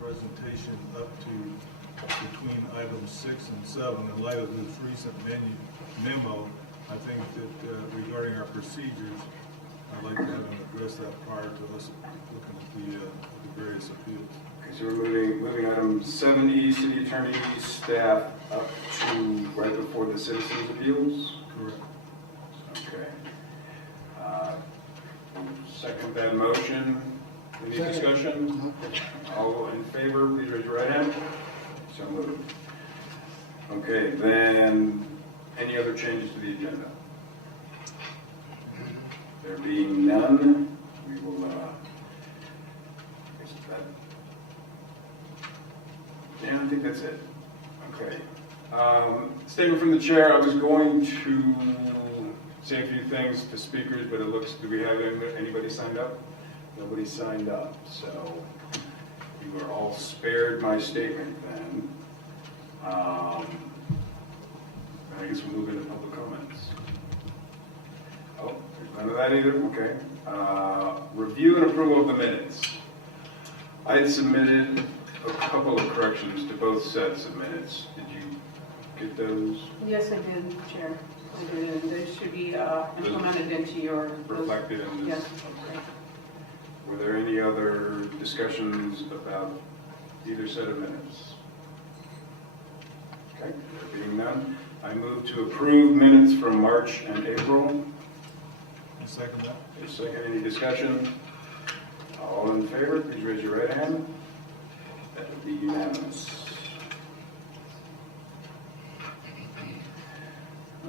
presentation up to between items 6 and 7. In light of this recent memo, I think that regarding our procedures, I'd like to have them address that prior to us looking at the various appeals. Okay, so we're moving item 7E, city attorney staff, up to right before the citizens' appeals? Correct. Okay. Second that motion. Any discussion? All in favor, please raise your right hand. So moved. Okay, then any other changes to the agenda? There being none, we will, yeah, I think that's it. Okay. Statement from the chair. I was going to say a few things to speakers, but it looks, do we have anybody signed up? Nobody signed up, so you are all spared my statement then. I guess we'll move into public comments. Oh, there's none of that either, okay. Review and approval of the minutes. I had submitted a couple of corrections to both sets of minutes. Did you get those? Yes, I did, Chair. I did, and they should be implemented into your... Reflected in this? Yes. Okay. Were there any other discussions about either set of minutes? Okay, there being none, I move to approve minutes from March and April. I second that. A second, any discussion? All in favor, please raise your right hand. That would be unanimous.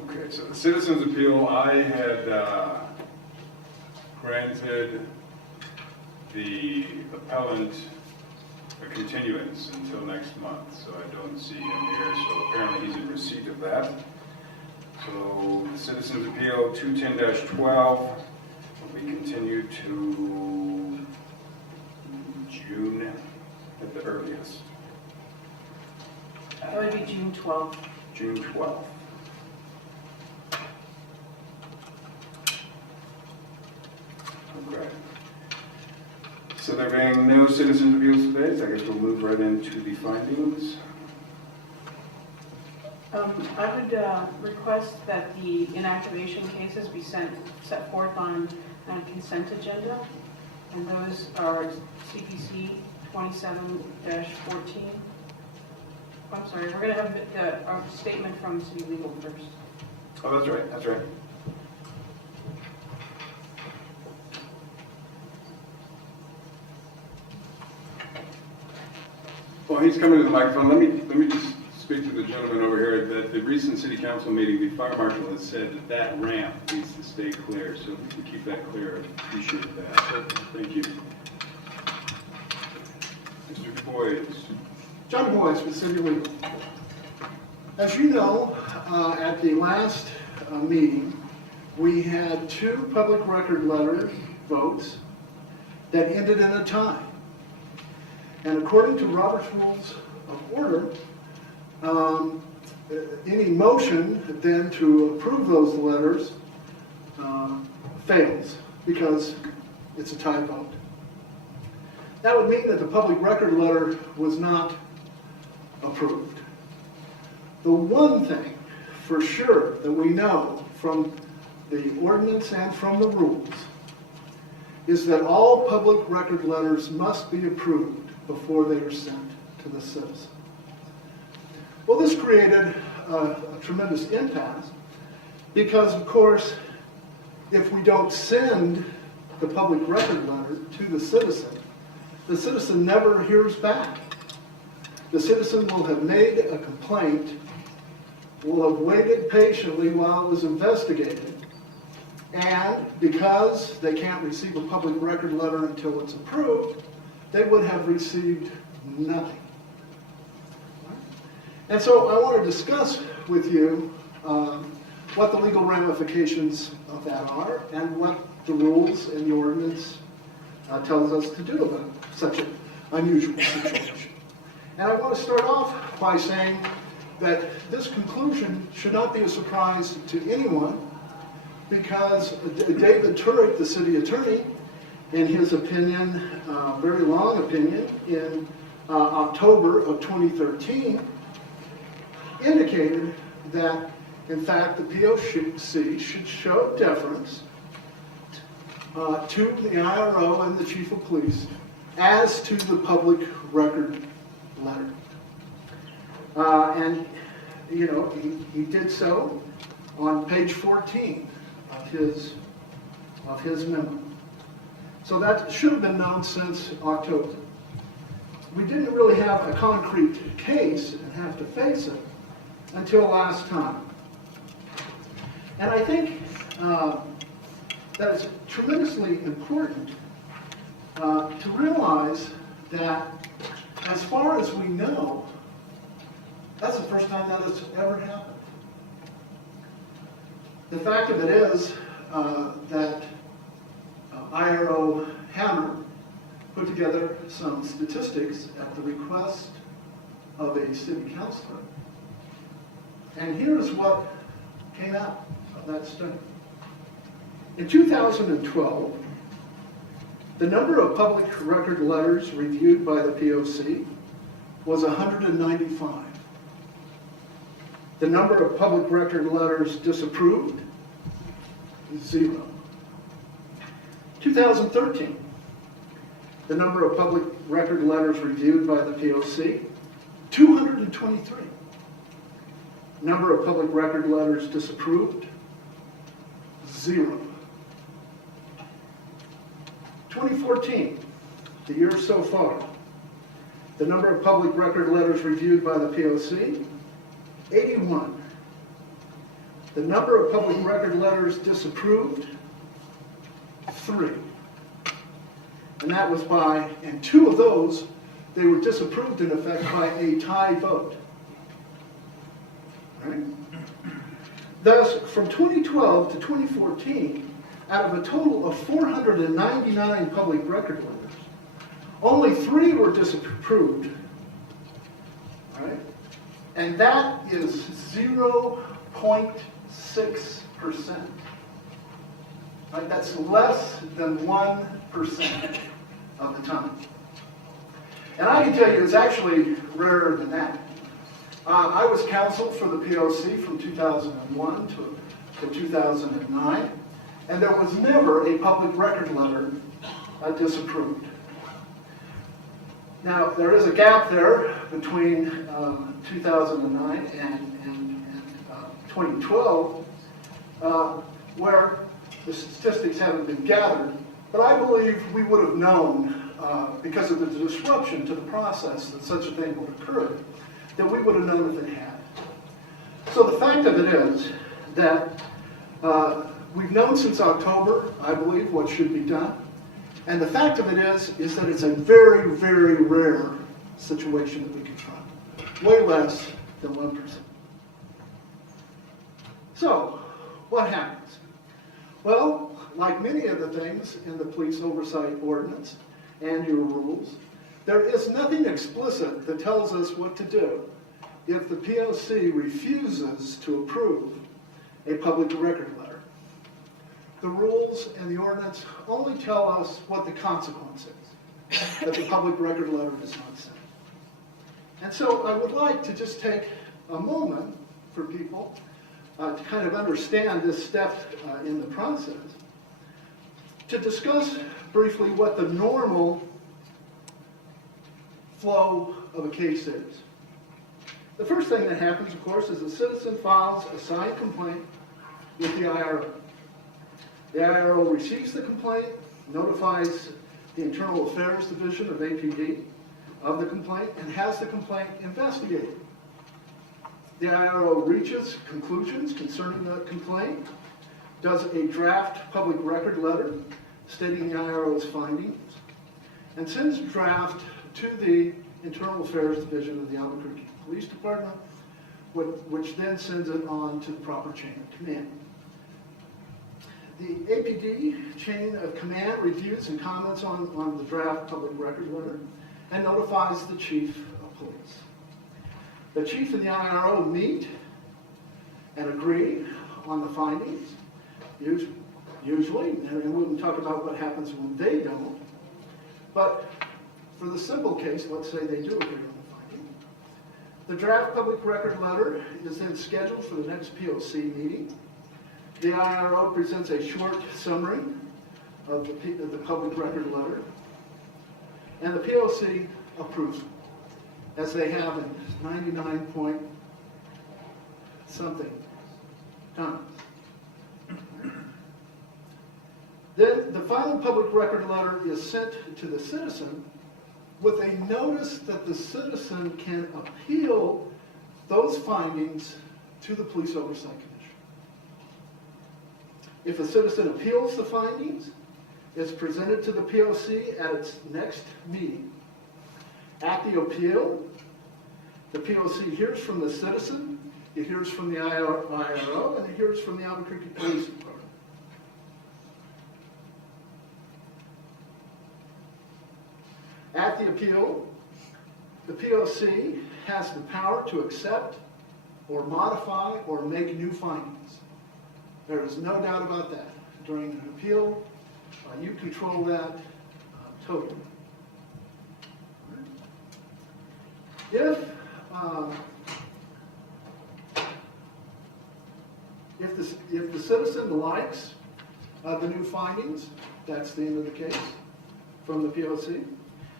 Okay, so the citizens' appeal, I had granted the appellant a continuance until next month, so I don't see him here, so apparently he's in receipt of that. So the citizens' appeal 210-12 will be continued to June at the earliest. That would be June 12th. June 12th. Okay. So there being no citizens' appeals today, so I guess we'll move right into the findings. I would request that the inactivation cases be set forth on a consent agenda, and those are CPC 27-14. I'm sorry, we're going to have our statement from City Legal first. Oh, that's right, that's right. Well, he's coming to the microphone. Let me just speak to the gentleman over here. At the recent city council meeting, the fire marshal has said that that ramp needs to stay clear. So if we can keep that clear, I appreciate that. So, thank you. Mr. Boyd. John Boyce with City Legal. As you know, at the last meeting, we had 2 public record letter votes that ended in a tie. And according to Robert's Rules of Order, any motion then to approve those letters fails because it's a tie vote. That would mean that the public record letter was not approved. The one thing for sure that we know from the ordinance and from the rules is that all public record letters must be approved before they are sent to the citizen. Well, this created a tremendous impasse because, of course, if we don't send the public record letter to the citizen never hears back. The citizen will have made a complaint, will have waited patiently while it was investigated, and because they can't receive a public record letter until it's approved, they would have received nothing. And so I want to discuss with you what the legal ramifications of that are and what the rules and the ordinance tells us to do about such an unusual situation. And I want to start off by saying that this conclusion should not be a surprise to anyone because David Turek, the city attorney, in his opinion, very long opinion, in October of 2013 indicated that, in fact, the POC should show deference to the IRO and the Chief of Police as to the public record letter. And, you know, he did so on page 14 of his memo. So that should have been known since October. We didn't really have a concrete case and have to face it until last time. And I think that it's tremendously important to realize that as far as we know, that's the first time that has ever happened. The fact of it is that IRO Hammer put together some statistics at the request of a city councilor. And here's what came out of that study. In 2012, the number of public record letters reviewed by the POC was 195. The number of public record letters disapproved, 0. 2013, the number of public record letters reviewed by the POC, 223. Number of public record letters disapproved, 0. 2014, the year so far, the number of public record letters reviewed by the POC, 81. The number of public record letters disapproved, 3. And that was by, and 2 of those, they were disapproved in effect by a tie vote. Right? Thus, from 2012 to 2014, out of a total of 499 public record letters, only 3 were disapproved. Right? And that is 0.6%. Right? That's less than 1% of the time. And I can tell you it's actually rarer than that. I was counsel for the POC from 2001 to 2009, and there was never a public record letter disapproved. Now, there is a gap there between 2009 and 2012 where the statistics haven't been gathered, but I believe we would have known, because of the disruption to the process that such a thing would occur, that we would have known if it had. So the fact of it is that we've known since October, I believe, what should be done. And the fact of it is that it's a very, very rare situation that we confront. Way less than 1%. So, what happens? Well, like many of the things in the police oversight ordinance and your rules, there is nothing explicit that tells us what to do if the POC refuses to approve a public record letter. The rules and the ordinance only tell us what the consequence is, that the public record letter is not sent. And so I would like to just take a moment for people to kind of understand this step in the process, to discuss briefly what the normal flow of a case is. The first thing that happens, of course, is the citizen files a signed complaint with the IRO. The IRO receives the complaint, notifies the Internal Affairs Division of APD of the complaint, and has the complaint investigated. The IRO reaches conclusions concerning the complaint, does a draft public record letter stating the IRO's findings, and sends draft to the Internal Affairs Division of the Albuquerque Police Department, which then sends it on to the proper chain of command. The APD chain of command reviews and comments on the draft public record letter and notifies the chief of police. The chief and the IRO meet and agree on the findings, usually, and we can talk about what happens when they don't. But for the simple case, let's say they do agree on the finding, the draft public record letter is then scheduled for the next POC meeting. The IRO presents a short summary of the public record letter, and the POC approves it, as they have in 99 point something times. Then the final public record letter is sent to the citizen with a notice that the citizen can appeal those findings to the Police Oversight Commission. If a citizen appeals the findings, it's presented to the POC at its next meeting. At the appeal, the POC hears from the citizen, it hears from the IRO, and it hears from the Albuquerque Police Department. At the appeal, the POC has the power to accept or modify or make new findings. There is no doubt about that. During an appeal, you control that totally. If the citizen likes the new findings, that's the end of the case from the POC.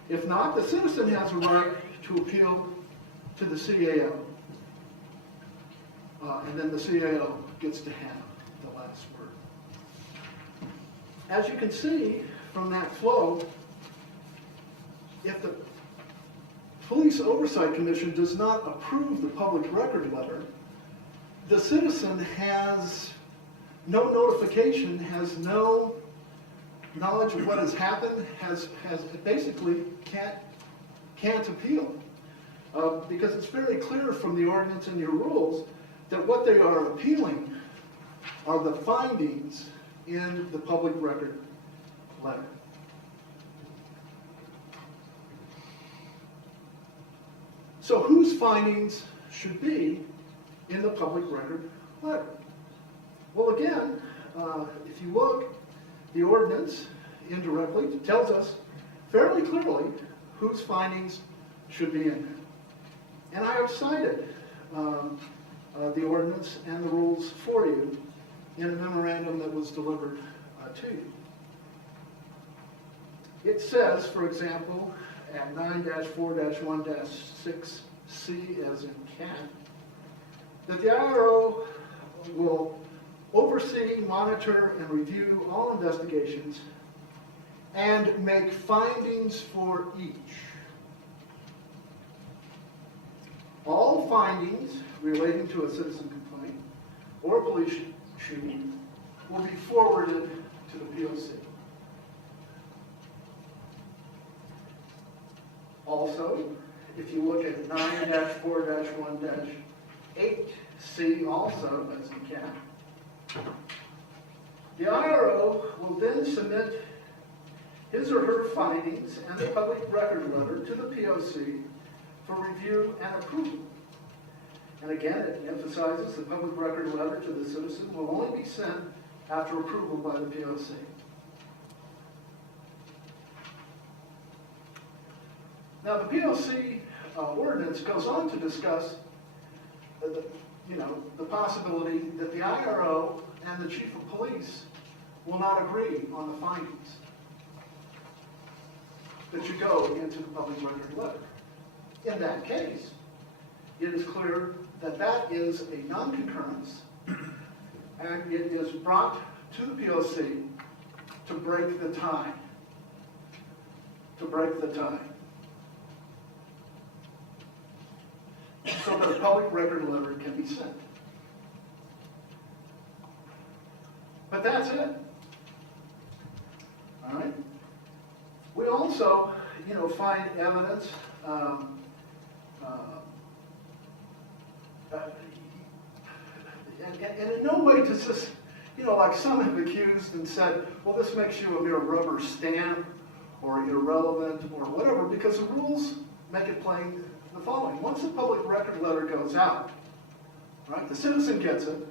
If not, the citizen has a right to appeal to the CAO. And then the CAO gets to have the last word. As you can see from that flow, if the Police Oversight Commission does not approve the public record letter, the citizen has no notification, has no knowledge of what has happened, has basically can't appeal. Because it's very clear from the ordinance and your rules that what they are appealing are the findings in the public record letter. So whose findings should be in the public record letter? Well, again, if you look, the ordinance indirectly tells us fairly clearly whose findings should be in there. And I have cited the ordinance and the rules for you in a memorandum that was delivered to you. It says, for example, at 9-4-1-6C, as in cat, that the IRO will oversee, monitor, and review all investigations and make findings for each. All findings relating to a citizen complaint or police shooting will be forwarded to the POC. Also, if you look at 9-4-1-8C, also as in cat, the IRO will then submit his or her findings and the public record letter to the POC for review and approval. And again, it emphasizes the public record letter to the citizen will only be sent after approval by the POC. Now, the POC ordinance goes on to discuss the possibility that the IRO and the chief of police will not agree on the findings that should go into the public record letter. In that case, it is clear that that is a non-concurrence, and it is brought to the POC to break the tie. To break the tie. So that a public record letter can be sent. But that's it. All right? We also, find evidence and in no way does this, like some have accused and said, well, this makes you a mere rubber stamp or irrelevant or whatever, because the rules make it plain the following. Once the public record letter goes out, right, the citizen gets it.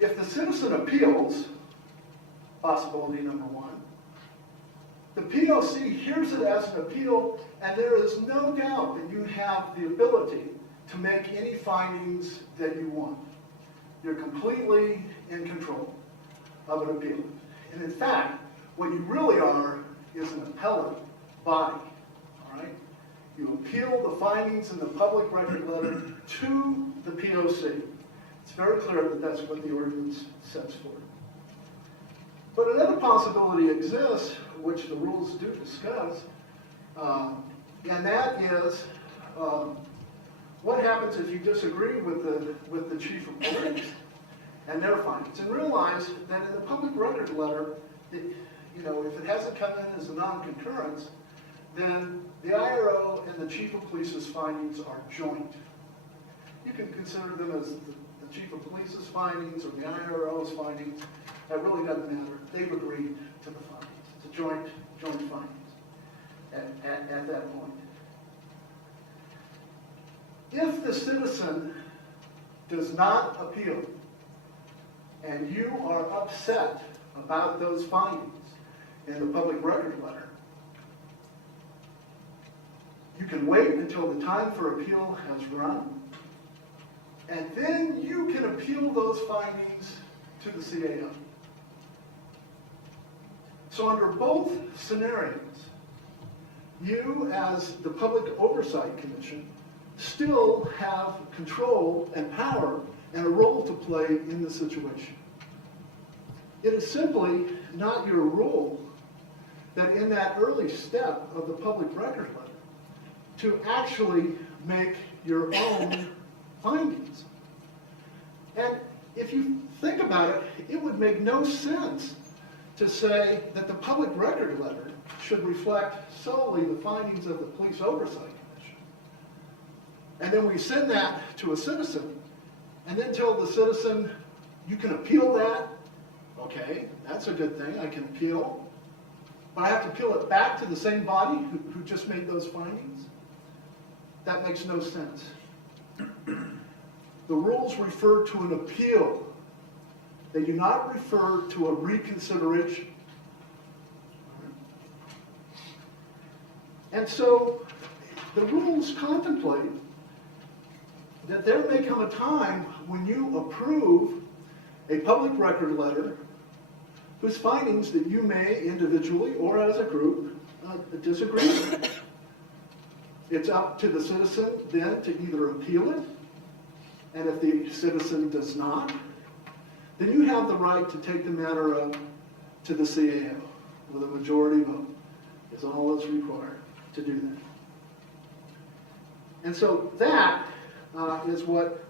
If the citizen appeals, possibility number one, The POC hears it as an appeal, and there is no doubt that you have the ability to make any findings that you want. You're completely in control of an appeal. And in fact, what you really are is an appellate body, all right? You appeal the findings in the public record letter to the POC. It's very clear that that's what the ordinance sets for. But another possibility exists, which the rules do discuss, and that is what happens if you disagree with the chief of police and their findings. And realize that in the public record letter, if it hasn't come in as a non-concurrence, then the IRO and the chief of police's findings are joint. You can consider them as the chief of police's findings or the IRO's findings. That really doesn't matter. They've agreed to the findings. It's a joint findings at that point. If the citizen does not appeal and you are upset about those findings in the public record letter, you can wait until the time for appeal has run, and then you can appeal those findings to the CAO. So under both scenarios, you as the Public Oversight Commission still have control and power and a role to play in the situation. It is simply not your role that in that early step of the public record letter to actually make your own findings. And if you think about it, it would make no sense to say that the public record letter should reflect solely the findings of the Police Oversight Commission. And then we send that to a citizen, and then tell the citizen, you can appeal that. Okay, that's a good thing, I can appeal. But I have to appeal it back to the same body who just made those findings? That makes no sense. The rules refer to an appeal. They do not refer to a reconsideration. And so the rules contemplate that there may come a time when you approve a public record letter whose findings that you may individually or as a group disagree with. It's up to the citizen then to either appeal it, and if the citizen does not, then you have the right to take the matter up to the CAO with a majority vote. Is all that's required to do that. And so that is what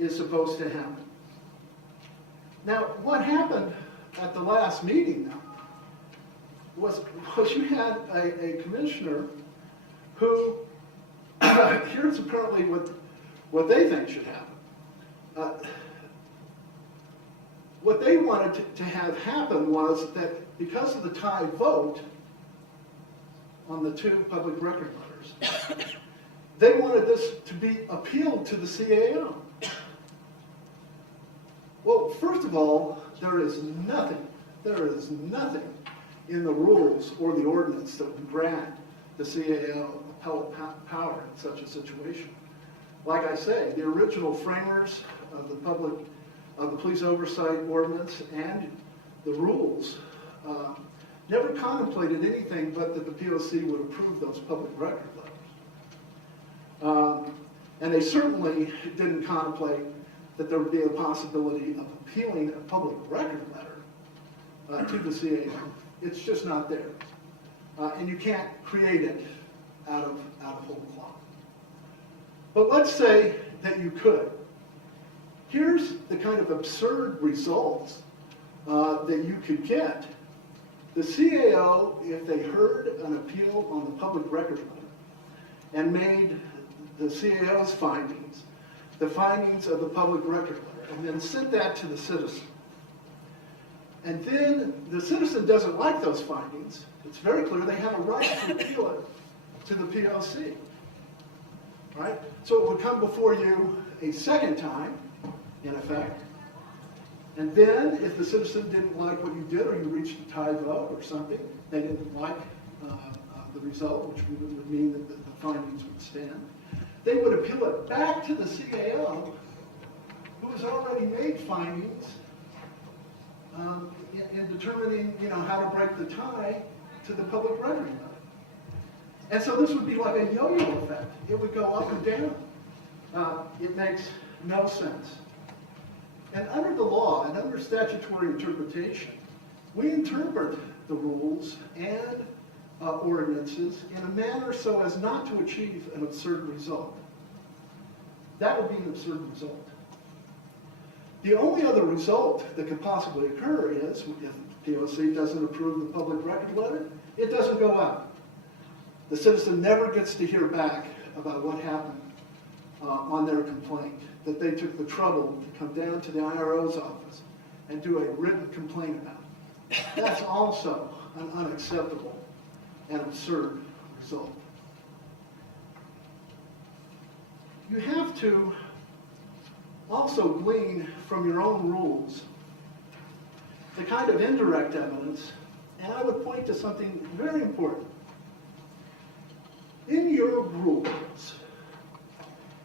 is supposed to happen. Now, what happened at the last meeting now was you had a commissioner who, here's apparently what they think should happen. What they wanted to have happen was that because of the tie vote on the two public record letters, they wanted this to be appealed to the CAO. Well, first of all, there is nothing in the rules or the ordinance that would grant the CAO appellate power in such a situation. Like I say, the original framers of the police oversight ordinance and the rules never contemplated anything but that the POC would approve those public record letters. And they certainly didn't contemplate that there would be a possibility of appealing a public record letter to the CAO. It's just not there. And you can't create it out of whole cloth. But let's say that you could. Here's the kind of absurd results that you could get. The CAO, if they heard an appeal on the public record letter and made the CAO's findings the findings of the public record letter, and then sent that to the citizen. And then the citizen doesn't like those findings. It's very clear they have a right to appeal it to the POC. Right? So it would come before you a second time, in effect, And then, if the citizen didn't like what you did, or you reached a tie vote or something, they didn't like the result, which would mean that the findings would stand, they would appeal it back to the CAO, who has already made findings in determining, how to break the tie to the public record letter. And so this would be like a yo-yo effect. It would go up and down. It makes no sense. And under the law and under statutory interpretation, we interpret the rules and ordinances in a manner so as not to achieve an absurd result. That would be an absurd result. The only other result that could possibly occur is if POC doesn't approve the public record letter, it doesn't go out. The citizen never gets to hear back about what happened on their complaint, that they took the trouble to come down to the IRO's office and do a written complaint about it. That's also an unacceptable and absurd result. You have to also glean from your own rules the kind of indirect evidence, and I would point to something very important. In your rules,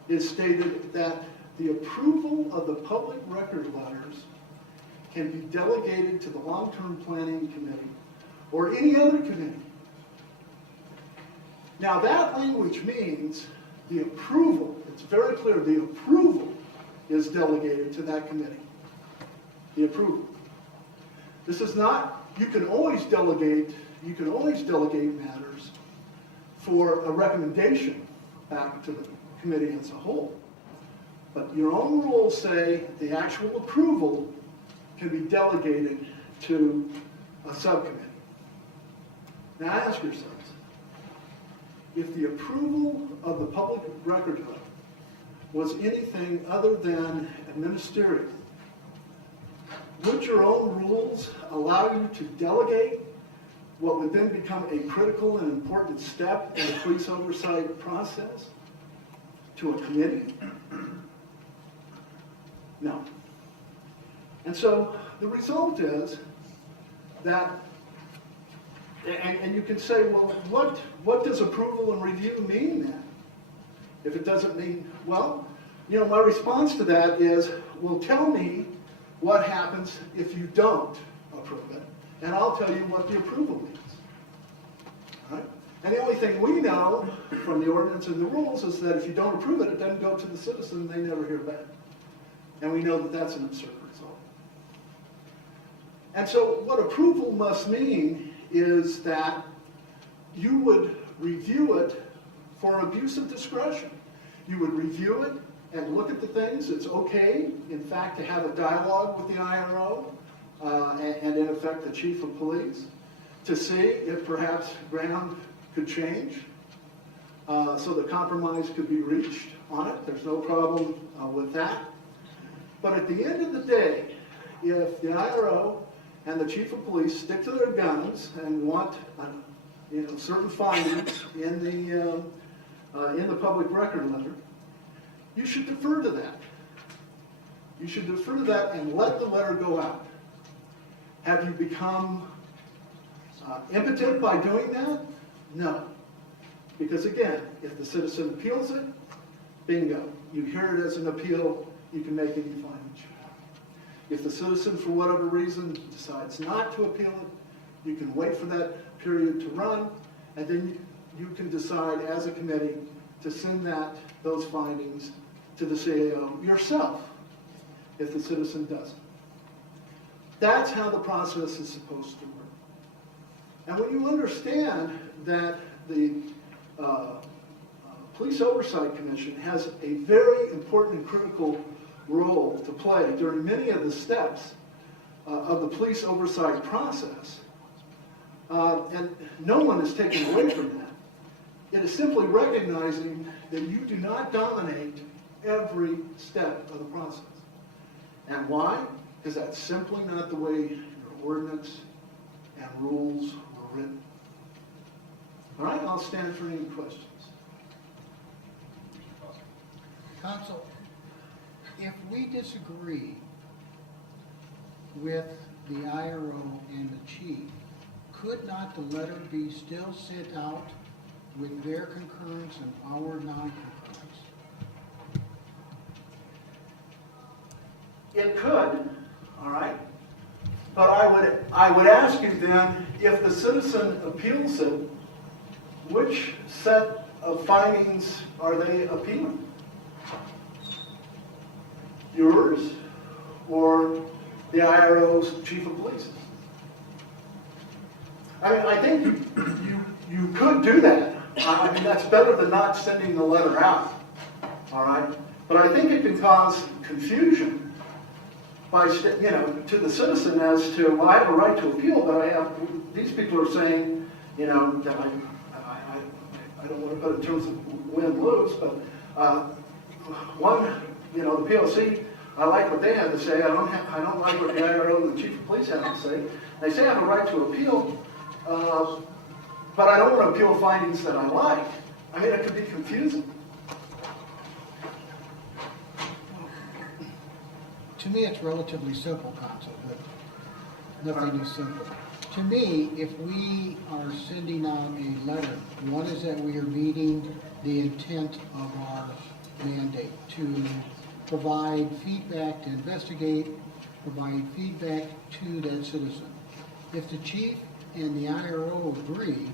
it's stated that the approval of the public record letters can be delegated to the long-term planning committee or any other committee. Now that language means the approval, it's very clear, the approval is delegated to that committee. The approval. This is not, you can always delegate matters for a recommendation back to the committee as a whole. But your own rules say the actual approval can be delegated to a subcommittee. Now ask yourselves, if the approval of the public record letter was anything other than ministerial, would your own rules allow you to delegate what would then become a critical and important step in the police oversight process to a committee? No. And so the result is that, and you can say, well, what does approval and review mean then? If it doesn't mean, well, my response to that is, well, tell me what happens if you don't approve it, and I'll tell you what the approval means. All right? And the only thing we know from the ordinance and the rules is that if you don't approve it, it doesn't go to the citizen, and they never hear back. And we know that that's an absurd result. And so what approval must mean is that you would review it for abuse of discretion. You would review it and look at the things. It's okay, in fact, to have a dialogue with the IRO and in effect, the chief of police, to see if perhaps ground could change so the compromise could be reached on it. There's no problem with that. But at the end of the day, if the IRO and the chief of police stick to their guns and want certain findings in the public record letter, you should defer to that. You should defer to that and let the letter go out. Have you become impotent by doing that? No. Because again, if the citizen appeals it, bingo. You hear it as an appeal, you can make any findings you have. If the citizen, for whatever reason, decides not to appeal it, you can wait for that period to run, and then you can decide as a committee to send those findings to the CAO yourself, if the citizen doesn't. That's how the process is supposed to work. And when you understand that the Police Oversight Commission has a very important and critical role to play during many of the steps of the police oversight process, and no one is taken away from that. It is simply recognizing that you do not dominate every step of the process. And why? Because that's simply not the way your ordinance and rules were written. All right, I'll stand for any questions. Counsel, if we disagree with the IRO and the chief, could not the letter be still sent out with their concurrence and our non-concurrence? It could, all right? But I would ask you then, if the citizen appeals it, which set of findings are they appealing? Yours or the IRO's chief of police? I mean, I think you could do that. I mean, that's better than not sending the letter out, all right? But I think it can cause confusion by, to the citizen as to, well, I have a right to appeal, but these people are saying, that I don't want to put it in terms of win-lose, but the POC, I like what they had to say. I don't like what the IRO and the chief of police have to say. They say I have a right to appeal, but I don't want to appeal findings that I like. I mean, it could be confusing. To me, it's relatively simple concept, but nothing is simple. To me, if we are sending out a letter, one is that we are meeting the intent of our mandate to provide feedback, to investigate, provide feedback to that citizen. If the chief and the IRO agree,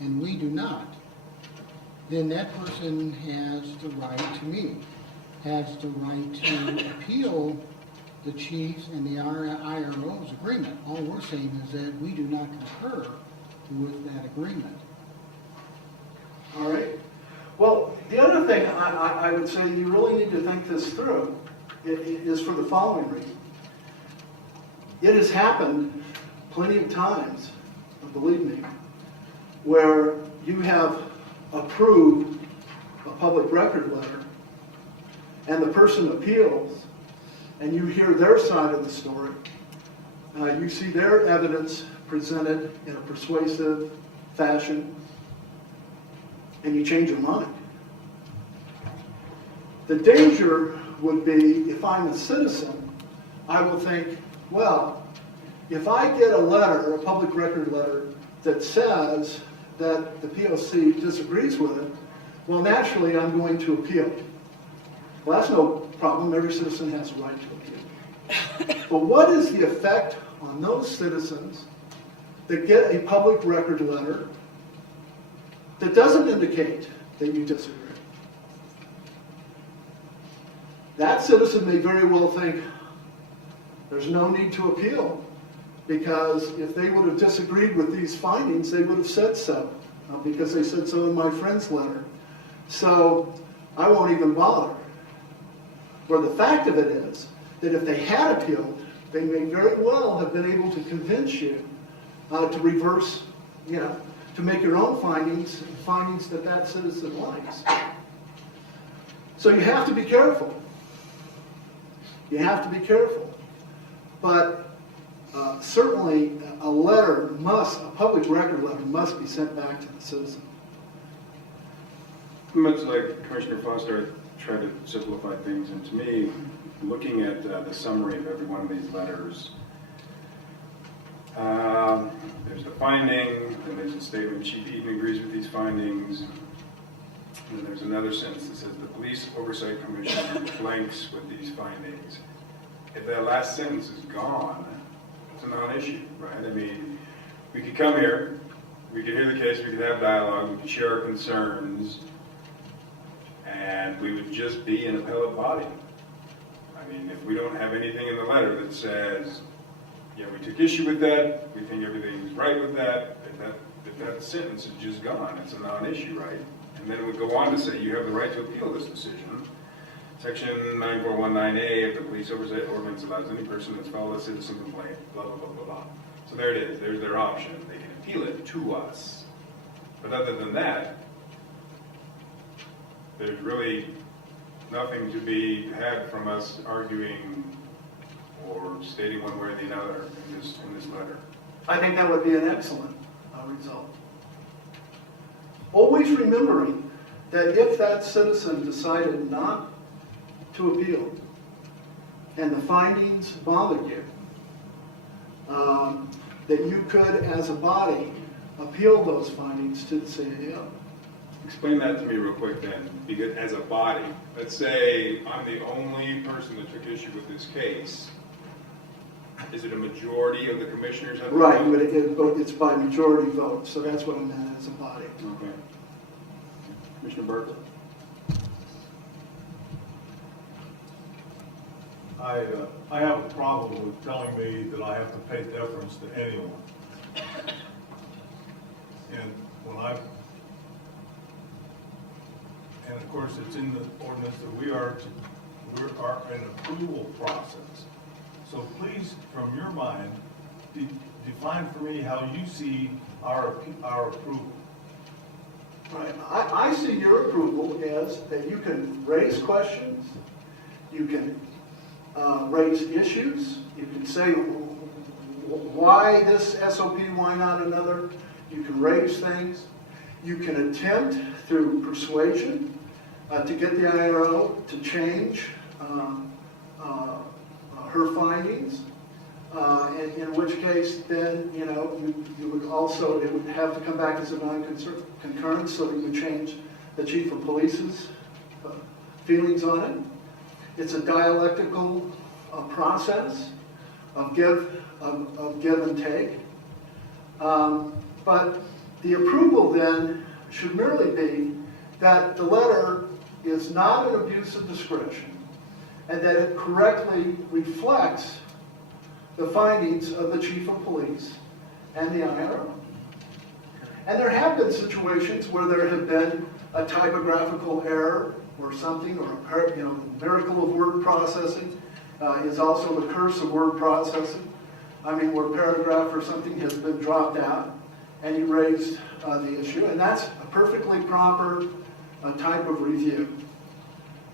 and we do not, then that person has the right to me, has the right to appeal the chief's and the IRO's agreement. All we're saying is that we do not concur with that agreement. All right. Well, the other thing I would say you really need to think this through is for the following reason. It has happened plenty of times, believe me, where you have approved a public record letter and the person appeals and you hear their side of the story. You see their evidence presented in a persuasive fashion, and you change your mind. The danger would be, if I'm a citizen, I will think, well, if I get a letter, a public record letter, that says that the POC disagrees with it, well, naturally, I'm going to appeal. Well, that's no problem. Every citizen has a right to appeal. But what is the effect on those citizens that get a public record letter that doesn't indicate that you disagree? That citizen may very well think there's no need to appeal, because if they would have disagreed with these findings, they would have said so, because they said so in my friend's letter. So I won't even bother. Where the fact of it is that if they had appealed, they may very well have been able to convince you to reverse, to make your own findings that citizen likes. So you have to be careful. You have to be careful. But certainly a public record letter must be sent back to the citizen. Much like Commissioner Foster tried to simplify things, and to me, looking at the summary of every one of these letters, there's the finding, then there's a statement, Chief Eaton agrees with these findings, and then there's another sentence that says the Police Oversight Commission blanks with these findings. If that last sentence is gone, it's a non-issue, right? I mean, we could come here, we could hear the case, we could have dialogue, we could share our concerns, and we would just be an appellate body. I mean, if we don't have anything in the letter that says, yeah, we took issue with that, we think everything's right with that, if that sentence is just gone, it's a non-issue, right? And then it would go on to say, you have the right to appeal this decision. Section 9419A of the Police Oversight Ordinance allows any person that's filed a citizen complaint, blah, blah, blah, blah, blah. So there it is, there's their option. They can appeal it to us. But other than that, there's really nothing to be had from us arguing or stating one way or the other in this letter. I think that would be an excellent result. Always remembering that if that citizen decided not to appeal and the findings bothered you, that you could, as a body, appeal those findings to the CAO. Explain that to me real quick then, because as a body, let's say I'm the only person that took issue with this case. Is it a majority of the commissioners? Have to Right, vote? but it's by majority vote, so that's what I meant as a body. Okay. Commissioner Burke? I have a problem with telling me that I have to pay deference to anyone. And and of course, it's in the ordinance that we are in approval process. So please, from your mind, define for me how you see our approval. Right, I see your approval as that you can raise questions, you can raise issues, you can say why this SOP, why not another, you can raise things, you can attempt through persuasion to get the IRO to change her findings, in which case then, you would also, it would have to come back as a non-concurrence, so that you change the chief of police's feelings on it. It's a dialectical process of give and take. But the approval then should merely be that the letter is not an abuse of discretion and that it correctly reflects the findings of the chief of police and the IRO. And there have been situations where there have been a typographical error or something, or a miracle of word processing is also the curse of word processing. I mean, where a paragraph or something has been dropped out and you raised the issue, and that's a perfectly proper type of review.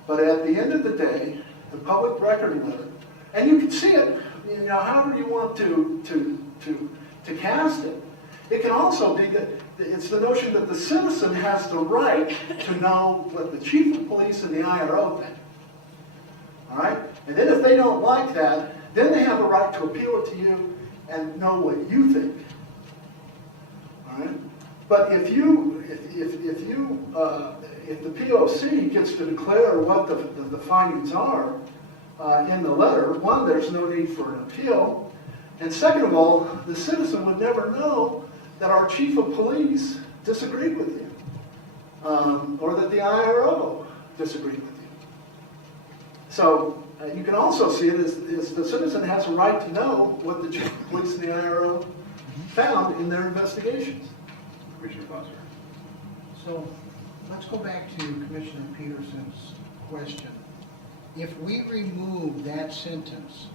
But at the end of the day, the public record letter, and you can see it, however you want to cast it. It can also be that it's the notion that the citizen has the right to know what the chief of police and the IRO think. All right? And then if they don't like that, then they have a right to appeal it to you and know what you think. All right? But if the POC gets to declare what the findings are in the letter, one, there's no need for an appeal, and second of all, the citizen would never know that our chief of police disagreed with you, or that the IRO disagreed with you. So you can also see it as the citizen has a right to know what the chief of police and the IRO found in their investigations. Commissioner Foster? So let's go back to Commissioner Peterson's question. If we remove that sentence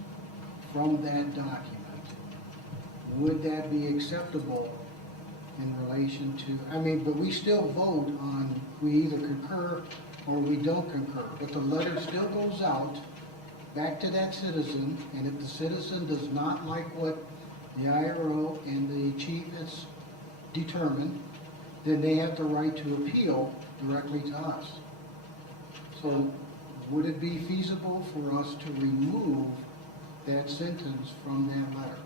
from that document, would that be acceptable in relation to, but we still vote on, we either concur or we don't concur, but the letter still goes out back to that citizen, and if the citizen does not like what the IRO and the chief has determined, then they have the right to appeal directly to us. So would it be feasible for us to remove that sentence from that letter?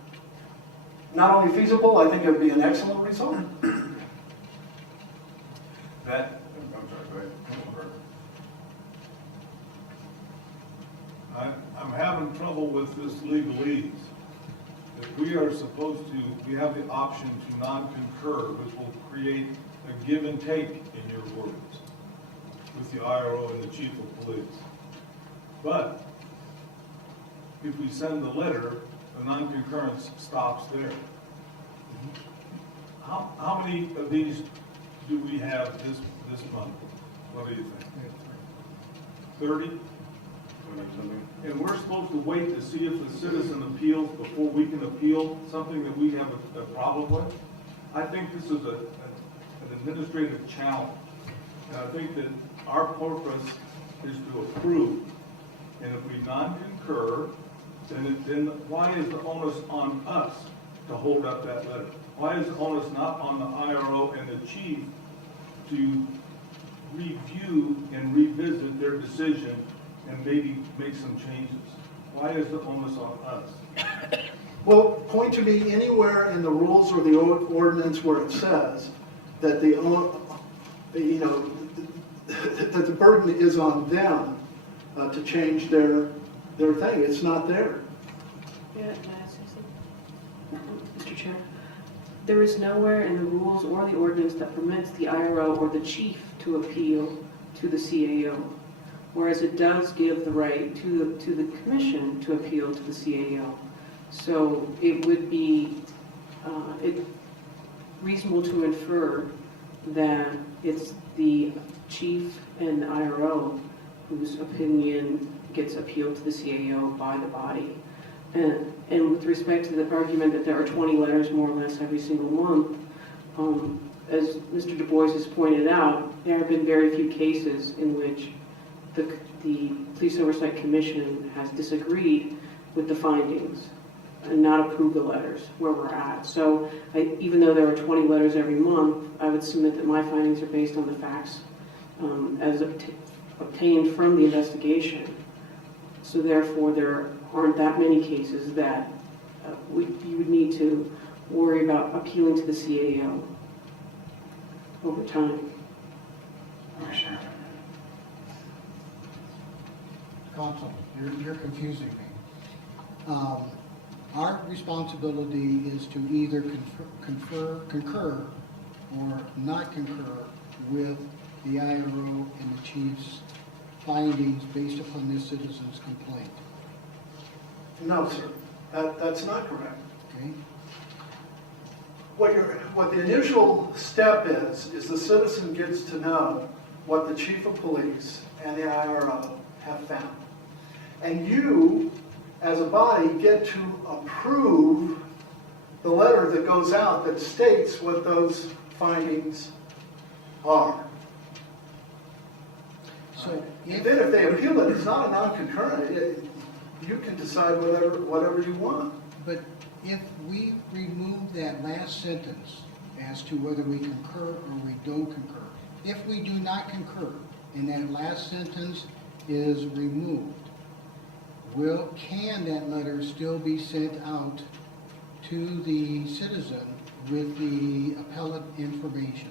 Not only feasible, I think it would be an excellent result. I'm sorry, go ahead. I'm having trouble with this legalese. That we are supposed to, we have the option to non-concur, which will create a give and take in your words with the IRO and the chief of police. But if we send the letter, the non-concurrence stops there. How many of these do we have this month? What do you think? 30? And we're supposed to wait to see if the citizen appeals before we can appeal something that we have a problem with? I think this is an administrative challenge. And I think that our purpose is to approve. And if we non-concur, then why is the onus on us to hold up that letter? Why is the onus not on the IRO and the chief to review and revisit their decision and maybe make some changes? Why is the onus on us? Well, point to me anywhere in the rules or the ordinance where it says that that the burden is on them to change their thing. It's not there. Yeah, may I say something? Mr. Chair, there is nowhere in the rules or the ordinance that permits the IRO or the chief to appeal to the CAO, whereas it does give the right to the commission to appeal to the CAO. So it would be reasonable to infer that it's the chief and the IRO whose opinion gets appealed to the CAO by the body. And with respect to the argument that there are 20 letters more or less every single month, as Mr. Du Bois has pointed out, there have been very few cases in which the Police Oversight Commission has disagreed with the findings and not approved the letters where we're at. So even though there are 20 letters every month, I would submit that my findings are based on the facts as obtained from the investigation. So therefore, there aren't that many cases that you would need to worry about appealing to the CAO over time. Counsel, you're confusing me. Our responsibility is to either concur or not concur with the IRO and the chief's findings based upon this citizen's complaint. No, sir. That's not correct. Okay? What the initial step is the citizen gets to know what the chief of police and the IRO have found. And you, as a body, get to approve the letter that goes out that states what those findings are. So And then if they appeal it, it's not a non-concurrent. You can decide whatever you want. But if we remove that last sentence as to whether we concur or we don't concur, if we do not concur and that last sentence is removed, can that letter still be sent out to the citizen with the appellate information?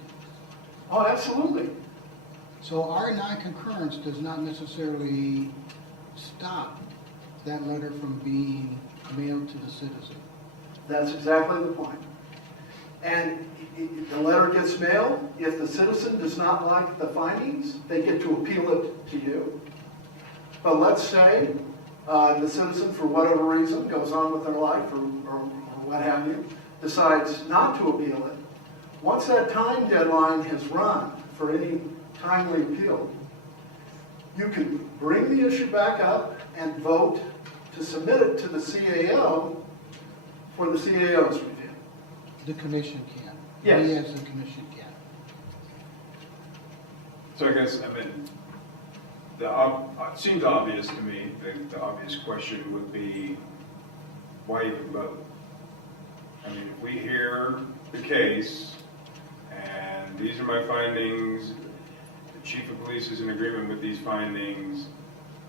Oh, absolutely. So our non-concurrence does not necessarily stop that letter from being mailed to the citizen. That's exactly the point. And the letter gets mailed. If the citizen does not like the findings, they get to appeal it to you. But let's say the citizen, for whatever reason, goes on with their life or what have you, decides not to appeal it. Once that time deadline has run for any timely appeal, you can bring the issue back up and vote to submit it to the CAO for the CAO's review. The commission can. Yes. We as the commission can. So I guess, it seems obvious to me that the obvious question would be, why even vote? I mean, if we hear the case, and these are my findings, the chief of police is in agreement with these findings,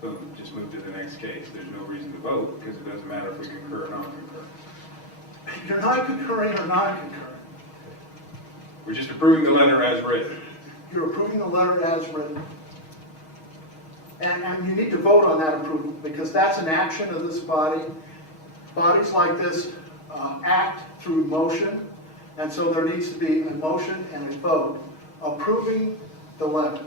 boom, just move to the next case. There's no reason to vote, because it doesn't matter if we concur or non-concur. You're not concurring or non-concurring. We're just approving the letter as written. You're approving the letter as written. And you need to vote on that approval, because that's an action of this body. Bodies like this act through motion, and so there needs to be a motion and a vote approving the letter.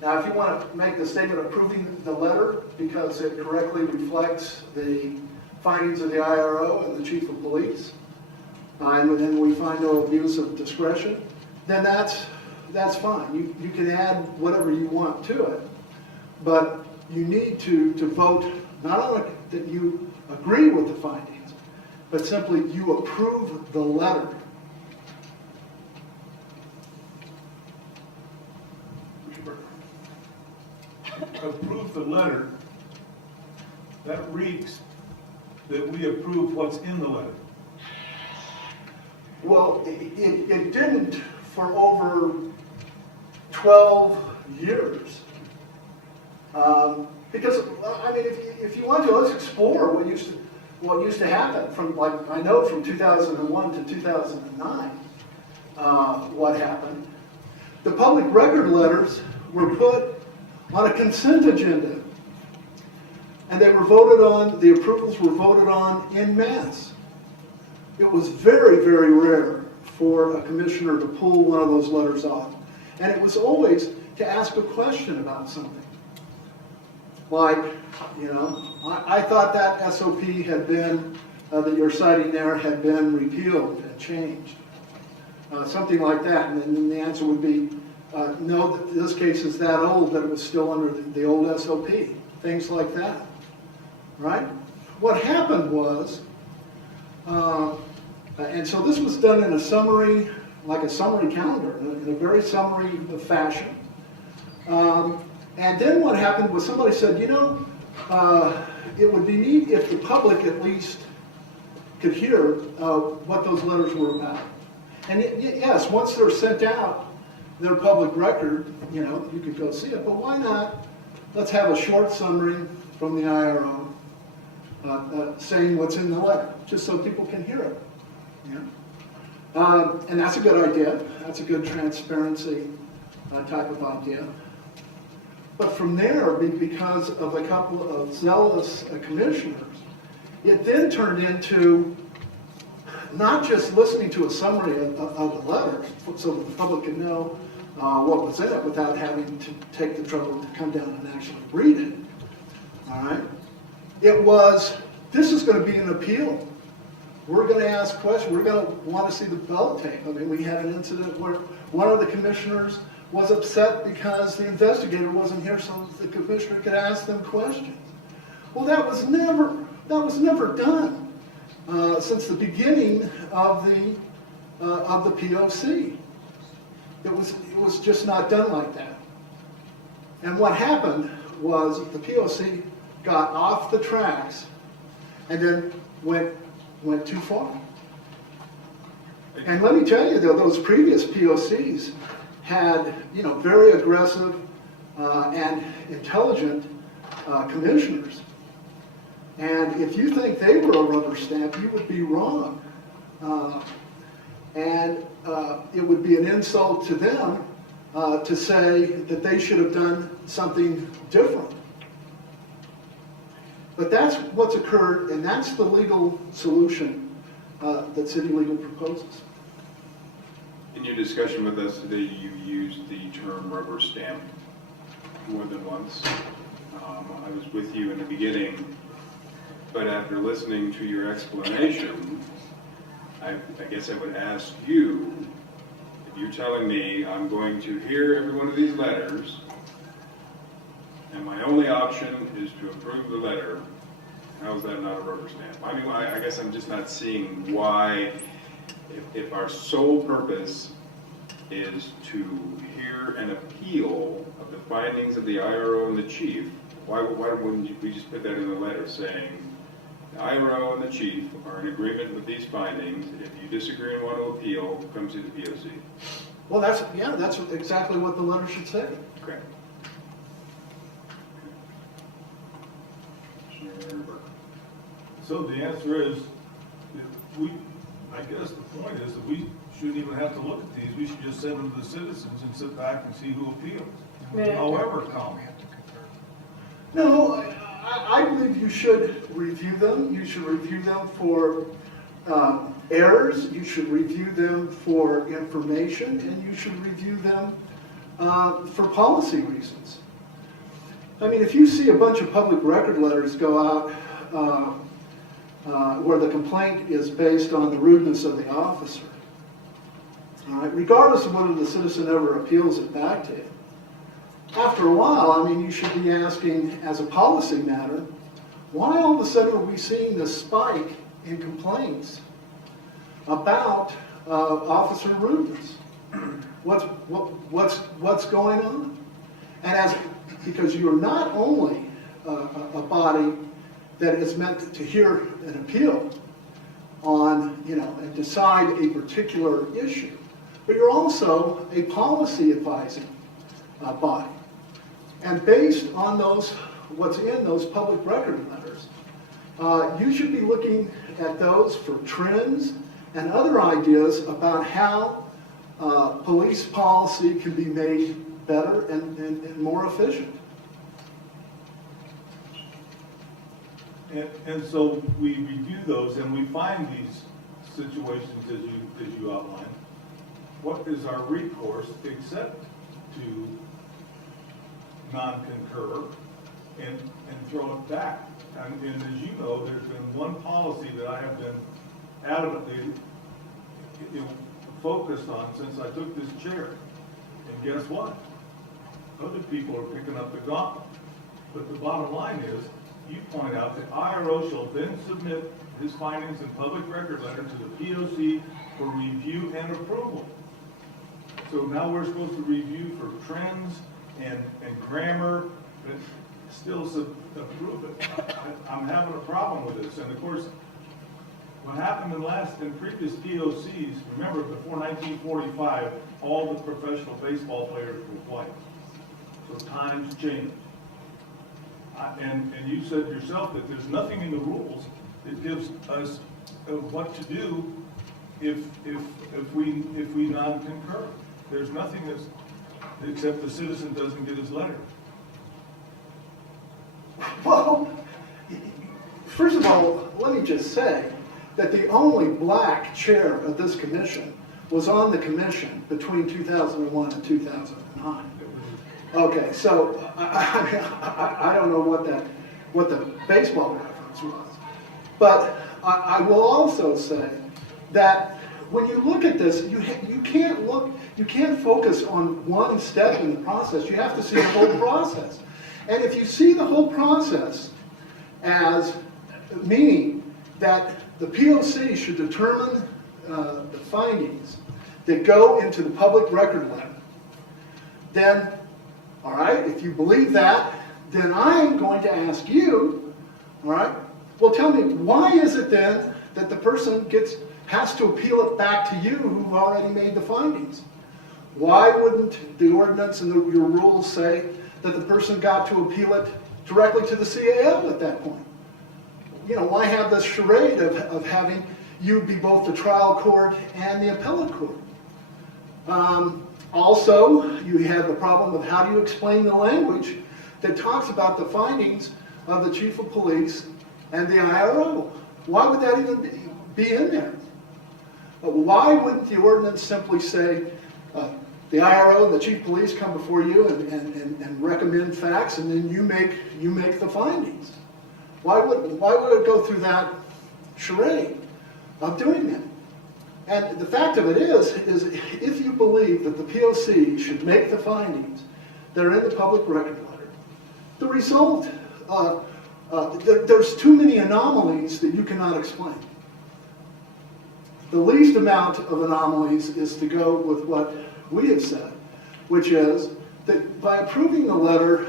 Now, if you want to make the statement approving the letter because it correctly reflects the findings of the IRO and the chief of police, and then we find no abuse of discretion, then that's fine. You can add whatever you want to it. But you need to vote not only that you agree with the findings, but simply you approve the letter. Approve the letter, that reads that we approve what's in the letter. Well, it didn't for over 12 years. Because, I mean, if you want to, let's explore what used to. what used to happen from, like, I know from 2001 to 2009, what happened. The public record letters were put on a consent agenda. And they were voted on, the approvals were voted on en masse. It was very, very rare for a commissioner to pull one of those letters off. And it was always to ask a question about something. Like, you know, I thought that SOP had been, that you're citing there, had been repealed and changed. Something like that. And then the answer would be, no, this case is that old that it was still under the old SOP. Things like that. Right? What happened was, and so this was done in a summary, like a summary calendar, in a very summary fashion. And then what happened was somebody said, you know, it would be neat if the public at least could hear what those letters were about. And yes, once they're sent out, they're public record, you know, you could go see it, but why not? Let's have a short summary from the IRO. Saying what's in the letter, just so people can hear it. Yeah? And that's a good idea. That's a good transparency type of idea. But from there, because of a couple of zealous commissioners, it then turned into not just listening to a summary of the letters, so that the public could know what was in it without having to take the trouble to come down and actually read it. All right? It was, this is going to be an appeal. We're going to ask questions. We're going to want to see the ballot tape. I mean, we had an incident where one of the commissioners was upset because the investigator wasn't here so the commissioner could ask them questions. Well, that was never done since the beginning of the POC. It was just not done like that. And what happened was the POC got off the tracks and then went too far. And let me tell you, though, those previous POCs had, you know, very aggressive and intelligent commissioners. And if you think they were a rubber stamp, you would be wrong. And it would be an insult to them to say that they should have done something different. But that's what's occurred, and that's the legal solution that City Legal proposes. In your discussion with us today, you used the term rubber stamp more than once. I was with you in the beginning, but after listening to your explanation, I guess I would ask you, if you're telling me I'm going to hear every one of these letters, and my only option is to approve the letter, how is that not a rubber stamp? I mean, I guess I'm just not seeing why, if our sole purpose is to hear an appeal of the findings of the IRO and the chief, why wouldn't we just put that in the letter saying, the IRO and the chief are in agreement with these findings. If you disagree and want to appeal, come to the POC. Well, that's exactly what the letter should say. Okay. So the answer is, I guess the point is that we shouldn't even have to look at these. We should just send them to the citizens and sit back and see who appeals. Yeah. However common. We have to concur. No, I believe you should review them. You should review them for errors. You should review them for information, and you should review them for policy reasons. I mean, if you see a bunch of public record letters go out where the complaint is based on the rudeness of the officer, all right, regardless of whether the citizen ever appeals it back to you, after a while, I mean, you should be asking, as a policy matter, why all of a sudden are we seeing this spike in complaints about officer rudeness? What's going on? And because you are not only a body that is meant to hear an appeal on, you know, and decide a particular issue, but you're also a policy advising body. And based on what's in those public record letters, you should be looking at those for trends and other ideas about how police policy can be made better and more efficient. And so we review those and we find these situations as you outlined. What is our recourse except to non-concur and throw it back? And as you know, there's been one policy that I have been adamantly focused on since I took this chair. And guess what? Other people are picking up the gauntlet. But the bottom line is, you point out that IRO shall then submit his findings in public record letter to the POC for review and approval. So now we're supposed to review for trends and grammar, but still approve it. I'm having a problem with this. And of course, what happened in previous POCs, remember before 1945, all the professional baseball players were white. So times change. And you said yourself that there's nothing in the rules that gives us what to do if we non-concur. There's nothing except the citizen doesn't get his letter. Well, first of all, let me just say that the only black chair of this commission was on the commission between 2001 and 2009. Okay, so I don't know what the baseball reference was, but I will also say that when you look at this, you can't focus on one step in the process. You have to see the whole process. And if you see the whole process as meaning that the POC should determine the findings that go into the public record letter, then, all right, if you believe that, then I'm going to ask you, all right, well, tell me, why is it then that the person has to appeal it back to you who've already made the findings? Why wouldn't the ordinance and your rules say that the person got to appeal it directly to the CAO at that point? You know, why have this charade of having you be both the trial court and the appellate court? Also, you have the problem of how do you explain the language that talks about the findings of the chief of police and the IRO. Why would that even be in there? Why wouldn't the ordinance simply say the IRO and the chief of police come before you and recommend facts, and then you make the findings? Why would it go through that charade of doing that? And the fact of it is if you believe that the POC should make the findings that are in the public record letter, the result, there's too many anomalies that you cannot explain. The least amount of anomalies is to go with what we have said, which is that by approving the letter,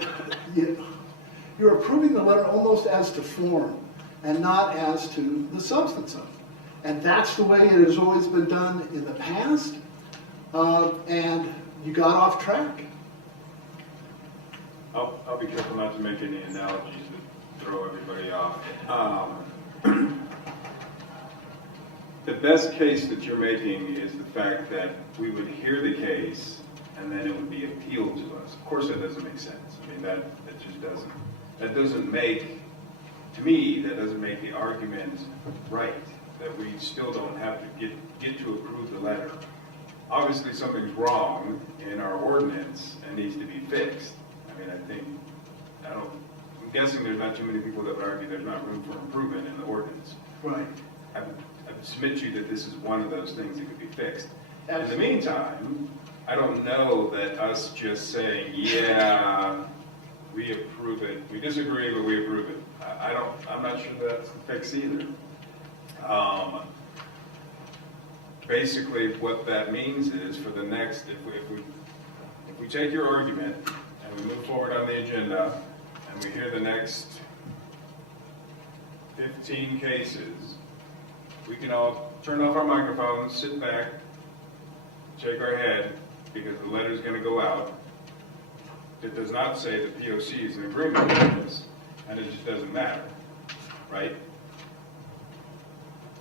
you're approving the letter almost as to form and not as to the substance of it. And that's the way it has always been done in the past, and you got off track. I'll be careful not to make any analogies that throw everybody off. The best case that you're making is the fact that we would hear the case and then it would be appealed to us. Of course, that doesn't make sense. I mean, that just doesn't. That doesn't make, to me, that doesn't make the argument right. That we still don't have to get to approve the letter. Obviously, something's wrong in our ordinance and needs to be fixed. I mean, I'm guessing there's not too many people that would argue there's not room for improvement in the ordinance. Right. I would submit to you that this is one of those things that could be fixed. In the meantime, I don't know that us just saying, yeah, we approve it, we disagree, but we approve it. I'm not sure that's the fix either. Basically, what that means is for the next, if we take your argument and we move forward on the agenda and we hear the next 15 cases, we can all turn off our microphones, sit back, shake our head, because the letter's going to go out. It does not say the POC is in agreement with this, and it just doesn't matter, right?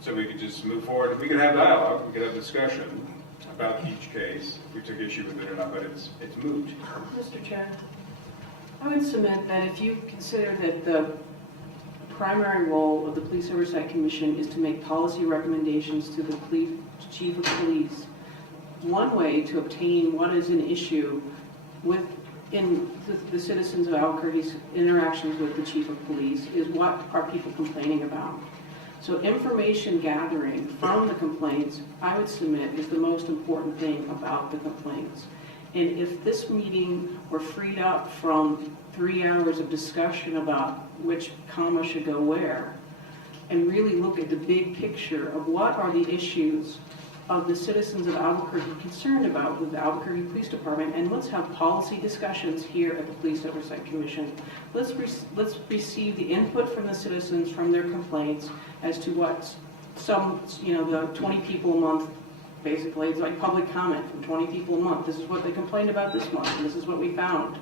So we could just move forward, we could have dialogue, we could have discussion about each case, if we took issue with it or not, but it's moot. Mr. Chair, I would submit that if you consider that the primary role of the Police Oversight Commission is to make policy recommendations to the Chief of Police, one way to obtain what is an issue in the citizens of Albuquerque's interactions with the Chief of Police is what are people complaining about. So information gathering from the complaints, I would submit, is the most important thing about the complaints. And if this meeting were freed up from 3 hours of discussion about which comma should go where, and really look at the big picture of what are the issues of the citizens of Albuquerque concerned about with the Albuquerque Police Department, and let's have policy discussions here at the Police Oversight Commission. Let's receive the input from the citizens from their complaints as to what some, the 20 people a month, basically, it's like public comment from 20 people a month. This is what they complained about this month, and this is what we found.